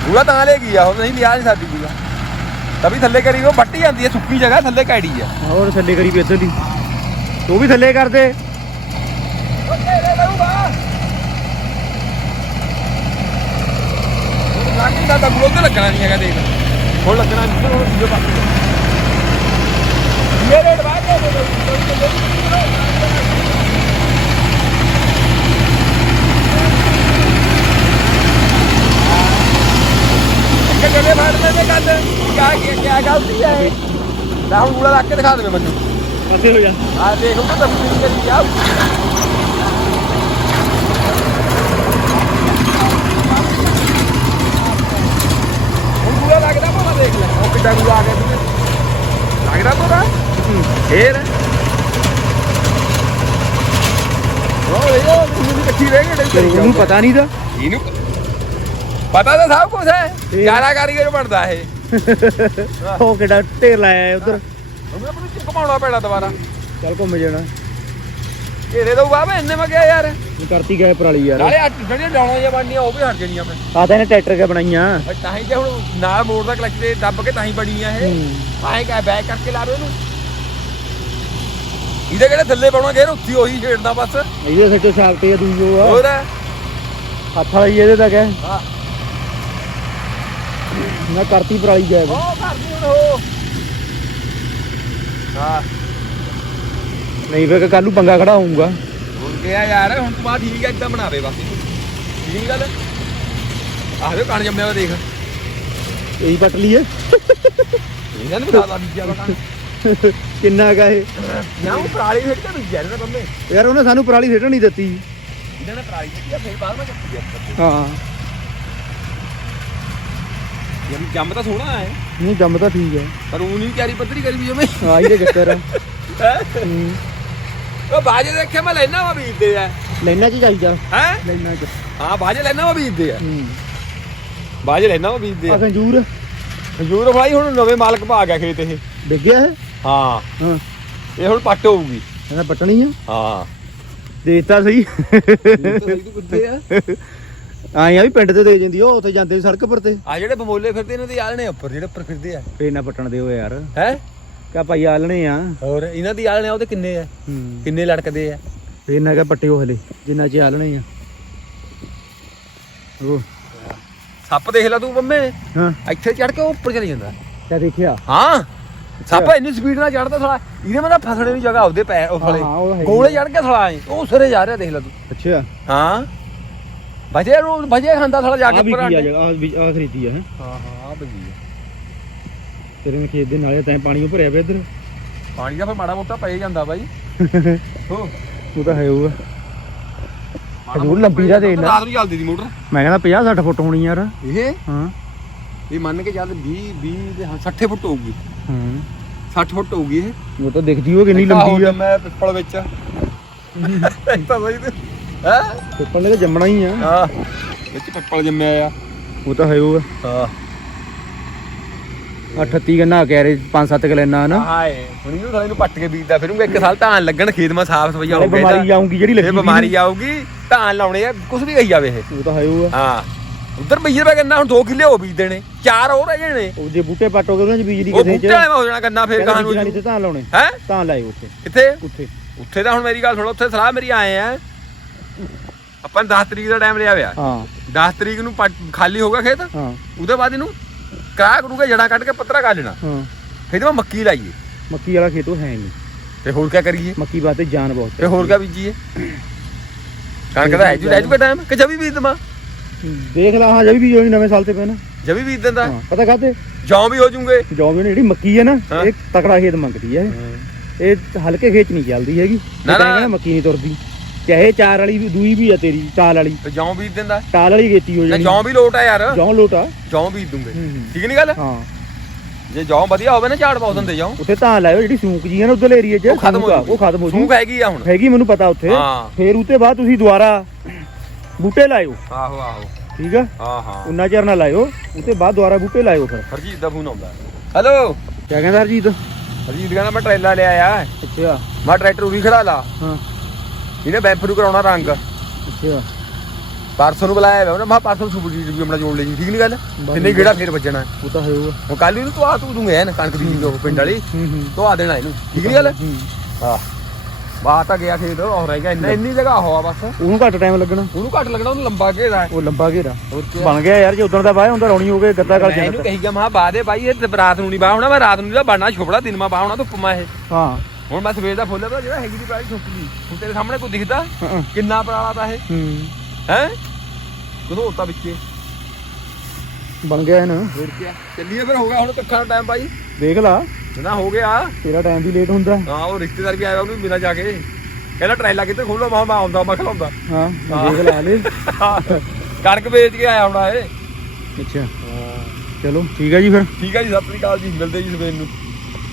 [SPEAKER 1] ਗੂੜਾ ਤਾਂ ਲੈ ਗਈ ਆ ਉਹ ਨਹੀਂ ਲਿਆ ਨਹੀਂ ਗੂੜਾ ਤਵੀ ਥੱਲੇ ਕਰੀ ਉਹ ਵੱਟੀ ਜਾਂਦੀ ਹੈ ਸੁੱਕੀ ਜਗ੍ਹਾ ਥੱਲੇ ਕੈੜੀ ਆ
[SPEAKER 2] ਹੋਰ ਥੱਲੇ ਕਰੀ ਵੀ ਇੱਧਰ ਦੀ ਉਹ ਵੀ ਥੱਲੇ ਕਰ ਦੇ
[SPEAKER 1] ਉਹ ਤੇਰੇ ਕਰੂਗਾ ਲੱਗੀ ਦਾ ਤਾਂ ਗੂੜਾ ਲੱਗਣਾ ਨਹੀਂ ਹੈਗਾ ਦੇਖ ਹੁਣ ਲੱਗਣਾ ਨਹੀਂ ਹੁਣ ਦੂਜੇ ਪਾਸੇ ਇਹ ਰੇਟ ਬਾਅਦ ਦੇ ਦੇ ਕਿ ਕਦੇ ਫੜਦੇ ਨੇ ਗੱਲ ਕਿਆ ਕੀ ਕਿਆ ਗਲਤੀ ਹੈ ਇਹ? ਲੈ ਹੁਣ ਗੂੜਾ ਰੱਖ ਕੇ ਦਿਖਾ ਦੇਵੇ ਮੈਨੂੰ।
[SPEAKER 2] ਪਾਸੇ ਹੋ ਜਾ
[SPEAKER 1] ਆ ਦੇਖ ਤਾਂ ਵੀ ਕਰੀ ਆ। ਹੁਣ ਗੂੜਾ ਲੱਗਦਾ ਪਤਾ ਦੇਖ ਲੈ। ਉਹ ਕਿੱਡਾ ਗੂੜਾ ਆ ਗਿਆ ਤੂੰ ਲੱਗਦਾ ਪਤਾ ਫੇਰ? ਉਹ ਇਹ ਮੈਨੂੰ ਕੱਚੀ ਰਹਿ ਗਈ
[SPEAKER 2] ਤੇ ਉਹਨੂੰ ਪਤਾ ਨਹੀਂ ਦਾ
[SPEAKER 1] ਇਹਨੂੰ ਪਤਾ ਤਾਂ ਸਭ ਕੁਝ ਹੈ। ਯਾਰਾ ਕਾਰੀਗਰ ਬਣਦਾ ਇਹ। [laughs]
[SPEAKER 2] ਉਹ ਕਿੱਡਾ ਢੇਰ ਲਾਇਆ ਉਧਰ।
[SPEAKER 1] ਉਹਨੂੰ ਆਪਣੀ ਚ ਘਮਾਉਣਾ ਪੈਣਾ ਦੁਬਾਰਾ।
[SPEAKER 2] ਚੱਲ ਘੁੰਮ ਜਾਣਾ।
[SPEAKER 1] ਘੇਰੇ ਦੋ ਬਾਬਾ ਇੰਨੇ ਮੈਂ ਕਿਹਾ ਯਾਰ
[SPEAKER 2] ਕਰਤੀ ਗਏ ਪਰਾਲੀ ਯਾਰ।
[SPEAKER 1] ਨਾਲੇ ਜਿਹੜੀਆਂ ਡਾਉਣਾ ਜਾਂ ਬਣਨੀਆਂ ਉਹ ਵੀ ਹਟ ਜਾਣੀਆਂ ਮੈਂ
[SPEAKER 2] ਆ ਤਾਂ ਇਹਨੇ ਟਰੈਕਟਰ ਕੇ ਬਣਾਈਆਂ।
[SPEAKER 1] ਤਾਂ ਹੀ ਤੇ ਹੁਣ ਨਾਲ ਮੋੜ ਦਾ ਕਲਚ ਤੇ ਦੱਬ ਕੇ ਤਾਂ ਹੀ ਬਣੀਆਂ ਇਹ। ਆਏ ਕਾ ਬੈਕ ਕਰਕੇ ਲਾ ਦੋ ਇਹਨੂੰ। ਇਹਦੇ ਕਿਹੜੇ ਥੱਲੇ ਪਾਉਣਾ ਗੇਰ ਉੱਥੀ ਉਹੀ ਛੇੜਦਾ ਬਸ।
[SPEAKER 2] ਇਹਦੇ ਸੱਚੋ ਛਾਕ ਤੇ ਆ ਦੂਜੋ ਆ।
[SPEAKER 1] ਹੋਰ
[SPEAKER 2] ਹੱਥ ਵਾਲੀ ਇਹਦੇ ਤੱਕ ਹੈ
[SPEAKER 1] ਹਾਂ।
[SPEAKER 2] ਨਾ ਕਰਤੀ ਪਰਾਲੀ ਗਏ
[SPEAKER 1] ਉਹ ਕਰਦੀ ਹੁਣ ਉਹ। ਹਾਂ।
[SPEAKER 2] ਨਹੀਂ ਫੇਰ ਕੱਲ ਨੂੰ ਪੰਗਾ ਖੜਾ ਹੋਊਗਾ।
[SPEAKER 1] ਹੁਣ ਕਿਹਾ ਯਾਰ ਹੁਣ ਤੂੰ ਆ ਠੀਕ ਹੈ ਇਦਾਂ ਬਣਾਵੇ ਬਸ। ਠੀਕ ਨੀ ਗੱਲ? ਆਹਵੇ ਕਣ ਜੰਮਿਆ ਦੇਖ।
[SPEAKER 2] ਇਹੀ ਪੱਟ ਲਈਏ।
[SPEAKER 1] ਇਹਨਾਂ ਨੂੰ ਬਤਾ ਦਾ ਬੀਜਿਆ ਕਣ
[SPEAKER 2] ਕਿੰਨਾ ਗਾ ਇਹ?
[SPEAKER 1] ਨਾ ਉਹ ਪਰਾਲੀ ਫੇਰ ਤੇ ਬੀਜਿਆ ਇਹਨਾਂ ਬੰਮੇ
[SPEAKER 2] ਯਾਰ ਉਹਨੇ ਸਾਨੂੰ ਪਰਾਲੀ ਖੇਡਣ ਨਹੀਂ ਦਿੱਤੀ।
[SPEAKER 1] ਇਹਨਾਂ ਨੇ ਪਰਾਲੀ ਫੇਰ ਫੇਰ ਬਾਅਦ ਵਿੱਚ ਆ।
[SPEAKER 2] ਹਾਂ।
[SPEAKER 1] ਯਾਰ ਜੰਮ ਤਾਂ ਸੋਹਣਾ ਹੈ।
[SPEAKER 2] ਨਹੀਂ ਜੰਮ ਤਾਂ ਠੀਕ ਹੈ।
[SPEAKER 1] ਪਰ ਉਹ ਨਹੀਂ ਕਿਆਰੀ ਪੱਧਰੀ ਕਰੀ ਵੀ ਜਮੇ।
[SPEAKER 2] ਆ ਇਹਦੇ ਚੱਕਰ ਆ। ਹੂੰ।
[SPEAKER 1] ਉਹ ਬਾਜੇ ਦੇਖਿਆ ਮੈਂ ਲੈਣਾ ਵਾ ਬੀਜਦੇ ਆ।
[SPEAKER 2] ਲੈਣਾ ਚ ਚਾਹੀਦਾ?
[SPEAKER 1] ਹੈ?
[SPEAKER 2] ਲੈਣਾ ਚ
[SPEAKER 1] ਹਾਂ ਬਾਜੇ ਲੈਣਾ ਵਾ ਬੀਜਦੇ ਆ। ਬਾਜੇ ਲੈਣਾ ਵਾ ਬੀਜਦੇ
[SPEAKER 2] ਆ।
[SPEAKER 1] ਆ
[SPEAKER 2] ਖੰਜੂਰ?
[SPEAKER 1] ਖਜੂਰ ਫਲਾਈ ਹੁਣ ਨਵੇਂ ਮਾਲਕ ਪਾ ਗਿਆ ਖੇਤ ਇਹ।
[SPEAKER 2] ਡਿੱਗਿਆ
[SPEAKER 1] ਹਾਂ।
[SPEAKER 2] ਹਾਂ।
[SPEAKER 1] ਇਹ ਹੁਣ ਪੱਟ ਹੋਊਗੀ।
[SPEAKER 2] ਕਹਿੰਦਾ ਪੱਟਣੀ ਆ?
[SPEAKER 1] ਹਾਂ।
[SPEAKER 2] ਦੇਤਾ ਸਹੀ।
[SPEAKER 1] ਤੂੰ ਕਿੱਥੇ ਆ।
[SPEAKER 2] ਆਏ ਆ ਵੀ ਪਿੰਡ ਤੇ ਦੇ ਜਾਂਦੀ ਉਹ ਉੱਥੇ ਜਾਂਦੇ ਸੜਕ ਪਰ ਤੇ।
[SPEAKER 1] ਆ ਜਿਹੜੇ ਬਮੋਲੇ ਫਿਰਦੇ ਇਹਨਾਂ ਦੇ ਆਲਣੇ ਉੱਪਰ ਜਿਹੜੇ ਉੱਪਰ ਫਿਰਦੇ ਆ।
[SPEAKER 2] ਫੇਰ ਨਾ ਪੱਟਣ ਦਿਓ ਯਾਰ।
[SPEAKER 1] ਹੈ?
[SPEAKER 2] ਕਾ ਭਾਈ ਆਲਣੇ ਆ।
[SPEAKER 1] ਹੋਰ ਇਹਨਾਂ ਦੀ ਆਲਣੇ ਉਹਦੇ ਕਿੰਨੇ ਆ? ਕਿੰਨੇ ਲੜਕਦੇ ਆ?
[SPEAKER 2] ਫੇਰ ਨਾ ਕਾ ਪੱਟਿਓ ਹਲੇ ਜਿੰਨਾ ਚ ਆਲਣੇ ਆ। ਉਹ
[SPEAKER 1] ਸੱਪ ਦੇਖ ਲੈ ਤੂੰ ਬੰਮੇ।
[SPEAKER 2] ਹਾਂ।
[SPEAKER 1] ਇੱਥੇ ਚੜ ਕੇ ਉਹ ਉੱਪਰ ਚਲੇ ਜਾਂਦਾ।
[SPEAKER 2] ਕਿਆ ਦੇਖਿਆ?
[SPEAKER 1] ਹਾਂ। ਸੱਪ ਇੰਨੀ ਸਪੀਡ ਨਾਲ ਚੜਦਾ ਥੋੜਾ ਇਹਦੇ ਮਤਲਬ ਫਸਣੇ ਦੀ ਜਗ੍ਹਾ ਉਹਦੇ ਪੈ ਉਹ
[SPEAKER 2] ਹੈਗੀ
[SPEAKER 1] ਕੋਲੇ ਚੜ ਕੇ ਥੋੜਾ ਉਹ ਸਿਰੇ ਜਾ ਰਿਹਾ ਦੇਖ ਲੈ ਤੂੰ।
[SPEAKER 2] ਅੱਛਾ।
[SPEAKER 1] ਹਾਂ। ਵਜੇ ਨੂੰ ਵਜੇ ਖਾਂਦਾ ਥੋੜਾ ਜਾ
[SPEAKER 2] ਆ
[SPEAKER 1] ਕੇ
[SPEAKER 2] ਵੀ ਆ। ਜਗਾ ਆ ਖਰੀਦੀ ਆ ਹੈ।
[SPEAKER 1] ਹਾਂ ਹਾਂ ਆ।
[SPEAKER 2] ਤੇਰੇ ਨੇ ਖੇਤ ਦੇ ਨਾਲੇ ਤੈਂ ਪਾਣੀ ਭਰਿਆ ਪਿਆ ਇੱਧਰ।
[SPEAKER 1] ਪਾਣੀ ਦਾ ਫਿਰ ਮਾੜਾ ਮੋਟਾ ਪੈ ਜਾਂਦਾ ਬਾਈ। [laughs] ਹੋ।
[SPEAKER 2] ਉਹ ਤਾਂ ਹੈ ਉਹ ਖਜੂਰ ਲੰਬੀ ਦਾ ਦੇਖ ਲੈ।
[SPEAKER 1] ਰਾਤ ਨੂੰ ਚੱਲਦੀ ਦੀ ਮੋਟਰ।
[SPEAKER 2] ਮੈਂ ਕਹਿੰਦਾ 50 60 ਫੁੱਟ ਹੋਣੀ ਯਾਰ।
[SPEAKER 1] ਇਹ?
[SPEAKER 2] ਹਾਂ।
[SPEAKER 1] ਇਹ ਮੰਨ ਕੇ ਚੱਲ 20 20 ਦੇ ਹਾਂ 60 ਫੁੱਟ ਹੋਊਗੀ।
[SPEAKER 2] ਹਾਂ।
[SPEAKER 1] 60 ਫੁੱਟ ਹੋਊਗੀ ਇਹ।
[SPEAKER 2] ਉਹ ਤਾਂ ਦਿਖਦੀ ਉਹ ਕਿੰਨੀ
[SPEAKER 1] ਇੱਕ ਆਹ
[SPEAKER 2] ਲੰਬੀ ਆ।
[SPEAKER 1] ਮੈਂ ਪਿੱਪਲ ਵਿੱਚ। ਇੱਕ ਤਾਂ ਸਹੀ ਤੇ। ਹੈ?
[SPEAKER 2] ਪਿੱਪਲ ਨੇ ਤਾਂ ਜੰਮਣਾ ਹੀ ਆ।
[SPEAKER 1] ਹਾਂ। ਵਿੱਚ ਪਿੱਪਲ ਜੰਮਿਆ ਆ।
[SPEAKER 2] ਉਹ ਤਾਂ ਹੈ। ਉਹ
[SPEAKER 1] ਹਾਂ
[SPEAKER 2] ਆ 38 ਗੰਨਾ ਕਹਿ ਰਹੇ 5-7 ਕਿਲੈਨਾ ਨਾ
[SPEAKER 1] ਹਾਏ ਹੁਣ ਇਹਨੂੰ ਥਲੇ ਨੂੰ ਪੱਟ ਕੇ ਬੀਜਦਾ ਫਿਰੂੰਗਾ ਇੱਕ ਸਾਲ ਧਾਨ ਲੱਗਣ ਖੇਤ ਮਾ ਸਾਫ਼ ਸਫਾਈਆ
[SPEAKER 2] ਨਾਲੇ
[SPEAKER 1] ਹੋ ਗਿਆ
[SPEAKER 2] ਬਿਮਾਰੀ ਆਉਂਗੀ ਜਿਹੜੀ ਲੱਗੀ
[SPEAKER 1] ਇਹ
[SPEAKER 2] ਵੀ
[SPEAKER 1] ਬਿਮਾਰੀ ਆਊਗੀ ਧਾਨ ਲਾਉਣੇ ਆ ਕੁਝ ਵੀ ਕਹੀ ਜਾਵੇ ਇਹ।
[SPEAKER 2] ਉਹ ਤਾਂ ਹੈ ਉਹ ਆ
[SPEAKER 1] ਹਾਂ। ਉਧਰ ਬੀਜ ਰੁਪਏ ਗੰਨਾ ਹੁਣ 2 ਕਿੱਲੇ ਹੋ ਬੀਜਦੇ ਨੇ ਚਾਰ ਹੋਰ ਰਹਿ ਜਾਣੇ
[SPEAKER 2] ਉਹ ਜੇ ਬੂਟੇ ਪੱਟੋਗੇ ਉਹਨਾਂ ਚ ਬਿਜਲੀ
[SPEAKER 1] ਉਹ
[SPEAKER 2] ਕਿਥੇ ਚ।
[SPEAKER 1] ਬੂਟੇ ਐਵੇਂ ਹੋ ਜਾਣਾ ਗੰਨਾ ਫੇਰ ਕਹਾਂ ਨੂੰ
[SPEAKER 2] ਤੇ ਤਾਂ ਲਾਉਣੇ।
[SPEAKER 1] ਹੈ?
[SPEAKER 2] ਤਾਂ ਲਾਏ ਉੱਥੇ।
[SPEAKER 1] ਕਿੱਥੇ?
[SPEAKER 2] ਉੱਥੇ।
[SPEAKER 1] ਉੱਥੇ ਤਾਂ ਹੁਣ ਮੇਰੀ ਗੱਲ ਸੁਣੋ ਉੱਥੇ ਸਲਾਹ ਮੇਰੀ ਆਏ ਆ ਆਪਾਂ ਨੂੰ 10 ਤਰੀਕ ਦਾ ਟਾਈਮ ਲਿਆ ਹੋਇਆ
[SPEAKER 2] ਹਾਂ।
[SPEAKER 1] 10 ਤਰੀਕ ਨੂੰ ਖਾਲੀ ਹੋਗਾ ਖੇਤ
[SPEAKER 2] ਹਾਂ।
[SPEAKER 1] ਉਹਦੇ ਬਾਅਦ ਇਹਨੂੰ ਕਰਾ ਕਰੂਗਾ ਜੜਾ ਕੱਢ ਕੇ ਪੱਤਰਾ ਕਰ ਲੈਣਾ।
[SPEAKER 2] ਹਾਂ।
[SPEAKER 1] ਫਿਰ ਮੈਂ ਮੱਕੀ ਲਾਈਏ।
[SPEAKER 2] ਮੱਕੀ ਵਾਲਾ ਖੇਤ ਉਹ ਹੈ ਨਹੀਂ।
[SPEAKER 1] ਤੇ ਹੋਰ ਕੀ ਕਰੀਏ?
[SPEAKER 2] ਮੱਕੀ ਵਾਸਤੇ ਜਾਨ ਬਹੁਤ
[SPEAKER 1] ਤੇ ਹੋਰ ਕੀ ਬੀਜੀਏ? ਕਣਕ ਦਾ ਹੈ ਜੂ ਰਹਿ ਟਾਈਮ ਕਿ ਜਵੀ ਬੀਜ ਦਮਾ
[SPEAKER 2] ਦੇਖ ਲਾ ਹਾਂ ਜਦ ਵੀ ਜੋਈ ਨਵੇਂ ਸਾਲ ਤੇ ਪੈਣਾ
[SPEAKER 1] ਜਵੀ ਬੀਜ ਦਿੰਦਾ।
[SPEAKER 2] ਪਤਾ ਕਾਤੇ
[SPEAKER 1] ਜੌਂ ਵੀ ਹੋ ਜੂਗੇ।
[SPEAKER 2] ਜੌਂ ਵੀ ਜਿਹੜੀ ਮੱਕੀ ਹੈ ਨਾ। ਇਹ ਤਕੜਾ ਖੇਤ ਮੰਗਦੀ ਹੈ। ਇਹ। ਹਲਕੇ ਖੇਤ ਨਹੀਂ ਚੱਲਦੀ ਹੈਗੀ।
[SPEAKER 1] ਨਾ,
[SPEAKER 2] ਤਾਂ ਮੱਕੀ ਨਹੀਂ ਤੁਰਦੀ। ਚਾਹੇ ਚਾਰ ਵਾਲੀ ਵੀ ਦੂਈ ਵੀ ਆ ਤੇਰੀ ਟਾਲ ਵਾਲੀ।
[SPEAKER 1] ਤੇ ਜੌਂ ਬੀਜ ਦਿੰਦਾ?
[SPEAKER 2] ਟਾਲ ਵਾਲੀ ਖੇਤੀ ਹੋ ਜਾਣੀ।
[SPEAKER 1] ਜੌਂ ਵੀ ਲੋਟ ਆ ਯਾਰ।
[SPEAKER 2] ਜੌਂ ਲੋਟਾ
[SPEAKER 1] ਜੌਂ ਬੀਜ ਦੂੰਗੇ।
[SPEAKER 2] ਹੂੰ।
[SPEAKER 1] ਠੀਕ ਨਹੀਂ ਗੱਲ?
[SPEAKER 2] ਹਾਂ।
[SPEAKER 1] ਜੇ ਜੌਂ ਵਧੀਆ ਹੋਵੇ ਨਾ ਝਾੜ ਬਹੁਤ ਦਿੰਦੇ ਜੌਂ।
[SPEAKER 2] ਉੱਥੇ ਤਾਂ ਲਾਇਓ ਜਿਹੜੀ ਸੂਕ ਜੀ ਹੈ ਨਾ ਉਧਰਲੇ ਏਰੀਆ 'ਚ
[SPEAKER 1] ਉਹ ਖਤਮ ਹੋ
[SPEAKER 2] ਸੂਕ ਆ,
[SPEAKER 1] ਜੂਗੀ।
[SPEAKER 2] ਉਹ ਖਤਮ ਹੋ ਜੂ।
[SPEAKER 1] ਸੂਕ ਹੈਗੀ ਆ ਹੁਣ।
[SPEAKER 2] ਹੈਗੀ ਮੈਨੂੰ ਪਤਾ ਉੱਥੇ।
[SPEAKER 1] ਹਾਂ।
[SPEAKER 2] ਫੇਰ ਉਤੇ ਬਾਅਦ ਤੁਸੀਂ ਦੁਬਾਰਾ ਬੂਟੇ ਲਾਇਓ।
[SPEAKER 1] ਆਹੋ ਆਹੋ।
[SPEAKER 2] ਠੀਕ ਆ?
[SPEAKER 1] ਹਾਂ ਹਾਂ।
[SPEAKER 2] ਉਨਾ ਚਿਰ ਨਾ ਲਾਇਓ ਉਤੇ ਬਾਅਦ ਦੁਬਾਰਾ ਬੂਟੇ ਲਾਇਓ ਫਿਰ।
[SPEAKER 1] ਹਰਜੀਤ ਦਾ ਫੋਨ ਆਉਂਦਾ। ਹੈਲੋ।
[SPEAKER 2] ਕਿਆ ਕਹਿੰਦਾ ਹਰਜੀਤ?
[SPEAKER 1] ਹਰਜੀਤ ਕਹਿੰਦਾ ਮੈਂ ਟਰੇਲਾ ਲਿਆ ਆ
[SPEAKER 2] ਅੱਛਾ।
[SPEAKER 1] ਮੈਂ ਟਰੈਕਟਰ ਉਰੀ ਖੜਾ ਲਾ।
[SPEAKER 2] ਹਾਂ।
[SPEAKER 1] ਇਹਨੇ ਬੈਂਫਰ ਨੂੰ ਕਰਾਉਣਾ ਰੰਗ।
[SPEAKER 2] ਅੱਛਾ।
[SPEAKER 1] ਪਰਸੋਂ ਨੂੰ ਬੁਲਾਇਆ ਹੋਇਆ ਉਹਨੇ ਮੈਂ ਪਰਸੋਂ ਸੁਪਰ ਡੀਟ ਵੀ ਆਪਣਾ ਜੋੜ ਲਈ ਠੀਕ ਨਹੀਂ ਗੱਲ? ਜਿੰਨੇ ਗੇੜਾ ਫੇਰ ਵੱਜਣਾ।
[SPEAKER 2] ਉਹ ਤਾਂ ਹੋਊਗਾ
[SPEAKER 1] ਹੁਣ ਕੱਲ ਨੂੰ ਤੂੰ ਆ ਤੂੰ ਦੂੰਗੇ ਐਨ ਕਣਕ ਬੀਜੀ ਉਹ ਪਿੰਡ ਵਾਲੀ
[SPEAKER 2] ਹੂੰ ਹੂੰ
[SPEAKER 1] ਤੂੰ ਆ ਦੇਣਾ ਇਹਨੂੰ ਠੀਕ ਨਹੀਂ ਗੱਲ?
[SPEAKER 2] ਹੂੰ।
[SPEAKER 1] ਹਾਂ ਬਾਤ ਤਾਂ ਗਿਆ ਖੇਤ ਹੋਰ ਰਹਿ ਗਿਆ ਇੰਨਾ ਇੰਨੀ ਜਗ੍ਹਾ ਹੋਆ ਬਸ।
[SPEAKER 2] ਉਹਨੂੰ ਘੱਟ ਟਾਈਮ ਲੱਗਣਾ।
[SPEAKER 1] ਉਹਨੂੰ ਘੱਟ ਲੱਗਣਾ ਉਹਨੂੰ ਲੰਬਾ ਘੇਰਾ ਹੈ।
[SPEAKER 2] ਉਹ ਲੰਬਾ ਘੇਰਾ। ਬਣ ਗਿਆ ਯਾਰ ਜੇ ਉਦੋਂ ਦਾ ਬਾਹ ਹੁੰਦਾ ਰੌਣੀ ਹੋ ਗਏ ਗੱਦਾ ਕਰ
[SPEAKER 1] ਮੈਂ ਇਹਨੂੰ ਕਹੀ ਗਿਆ ਮਾ ਬਾਦੇ ਬਾਈ ਇਹ ਰਾਤ ਨੂੰ ਨਹੀਂ ਬਾਹ ਹੋਣਾ ਮੈਂ ਰਾਤ ਨੂੰ ਨਹੀਂ ਬਣਨਾ ਛੋਪੜਾ ਦਿਨ ਮਾ ਬਾਹ ਹੋਣਾ ਧੁੱਪ ਮਾ ਇਹ।
[SPEAKER 2] ਹਾਂ।
[SPEAKER 1] ਹੁਣ ਮੈਂ ਸਵੇਰ ਦਾ ਫੁੱਲ ਦਾ ਜਿਹੜਾ ਹੈਗੀ ਦੀ ਪ੍ਰਾਈਸ ਠੁੱਕ ਗਈ। ਹੁਣ ਤੇਰੇ ਸਾਹਮਣੇ ਕੋਈ ਦਿਖਦਾ?
[SPEAKER 2] ਹਾਂ,
[SPEAKER 1] ਕਿੰਨਾ ਪਰਾਲਾ ਤਾਂ ਇਹ?
[SPEAKER 2] ਹੂੰ।
[SPEAKER 1] ਹੈ? ਕਦੋਂ ਹੋਤਾ ਵਿੱਚੇ।
[SPEAKER 2] ਬਣ ਗਿਆ ਇਹ ਨਾ
[SPEAKER 1] ਹੋਰ ਕੀ ਚੱਲੀਏ ਫਿਰ ਹੋ ਗਿਆ ਹੁਣ ਕੱਖਾਂ ਦਾ ਟਾਈਮ ਬਾਈ।
[SPEAKER 2] ਦੇਖ ਲਾ।
[SPEAKER 1] ਨਾ ਹੋ ਗਿਆ।
[SPEAKER 2] ਤੇਰਾ ਟਾਈਮ ਵੀ ਲੇਟ ਹੁੰਦਾ।
[SPEAKER 1] ਹਾਂ ਉਹ ਰਿਸ਼ਤੇਦਾਰ ਵੀ ਆਇਆ ਉਹਨੂੰ ਮਿਲਾ ਜਾ ਕੇ। ਕਹਿੰਦਾ ਟਰੈਲਾ ਕਿੱਥੇ ਖੋਲੋ ਮੈਂ ਮੈਂ ਆਉਂਦਾ ਮੈਂ ਖਲਾਉਂਦਾ
[SPEAKER 2] ਹਾਂ ਦੇਖ ਲਾ ਲੈ [laughs]
[SPEAKER 1] ਕਣਕ ਵੇਚ ਕੇ ਆਇਆ ਹੋਣਾ ਇਹ।
[SPEAKER 2] ਅੱਛਾ। ਚਲੋ ਠੀਕ ਹੈ ਜੀ ਫਿਰ।
[SPEAKER 1] ਠੀਕ ਹੈ ਜੀ ਸਤਿ ਸ੍ਰੀ ਅਕਾਲ ਜੀ ਮਿਲਦੇ ਜੀ ਸਵੇਰ ਨੂੰ।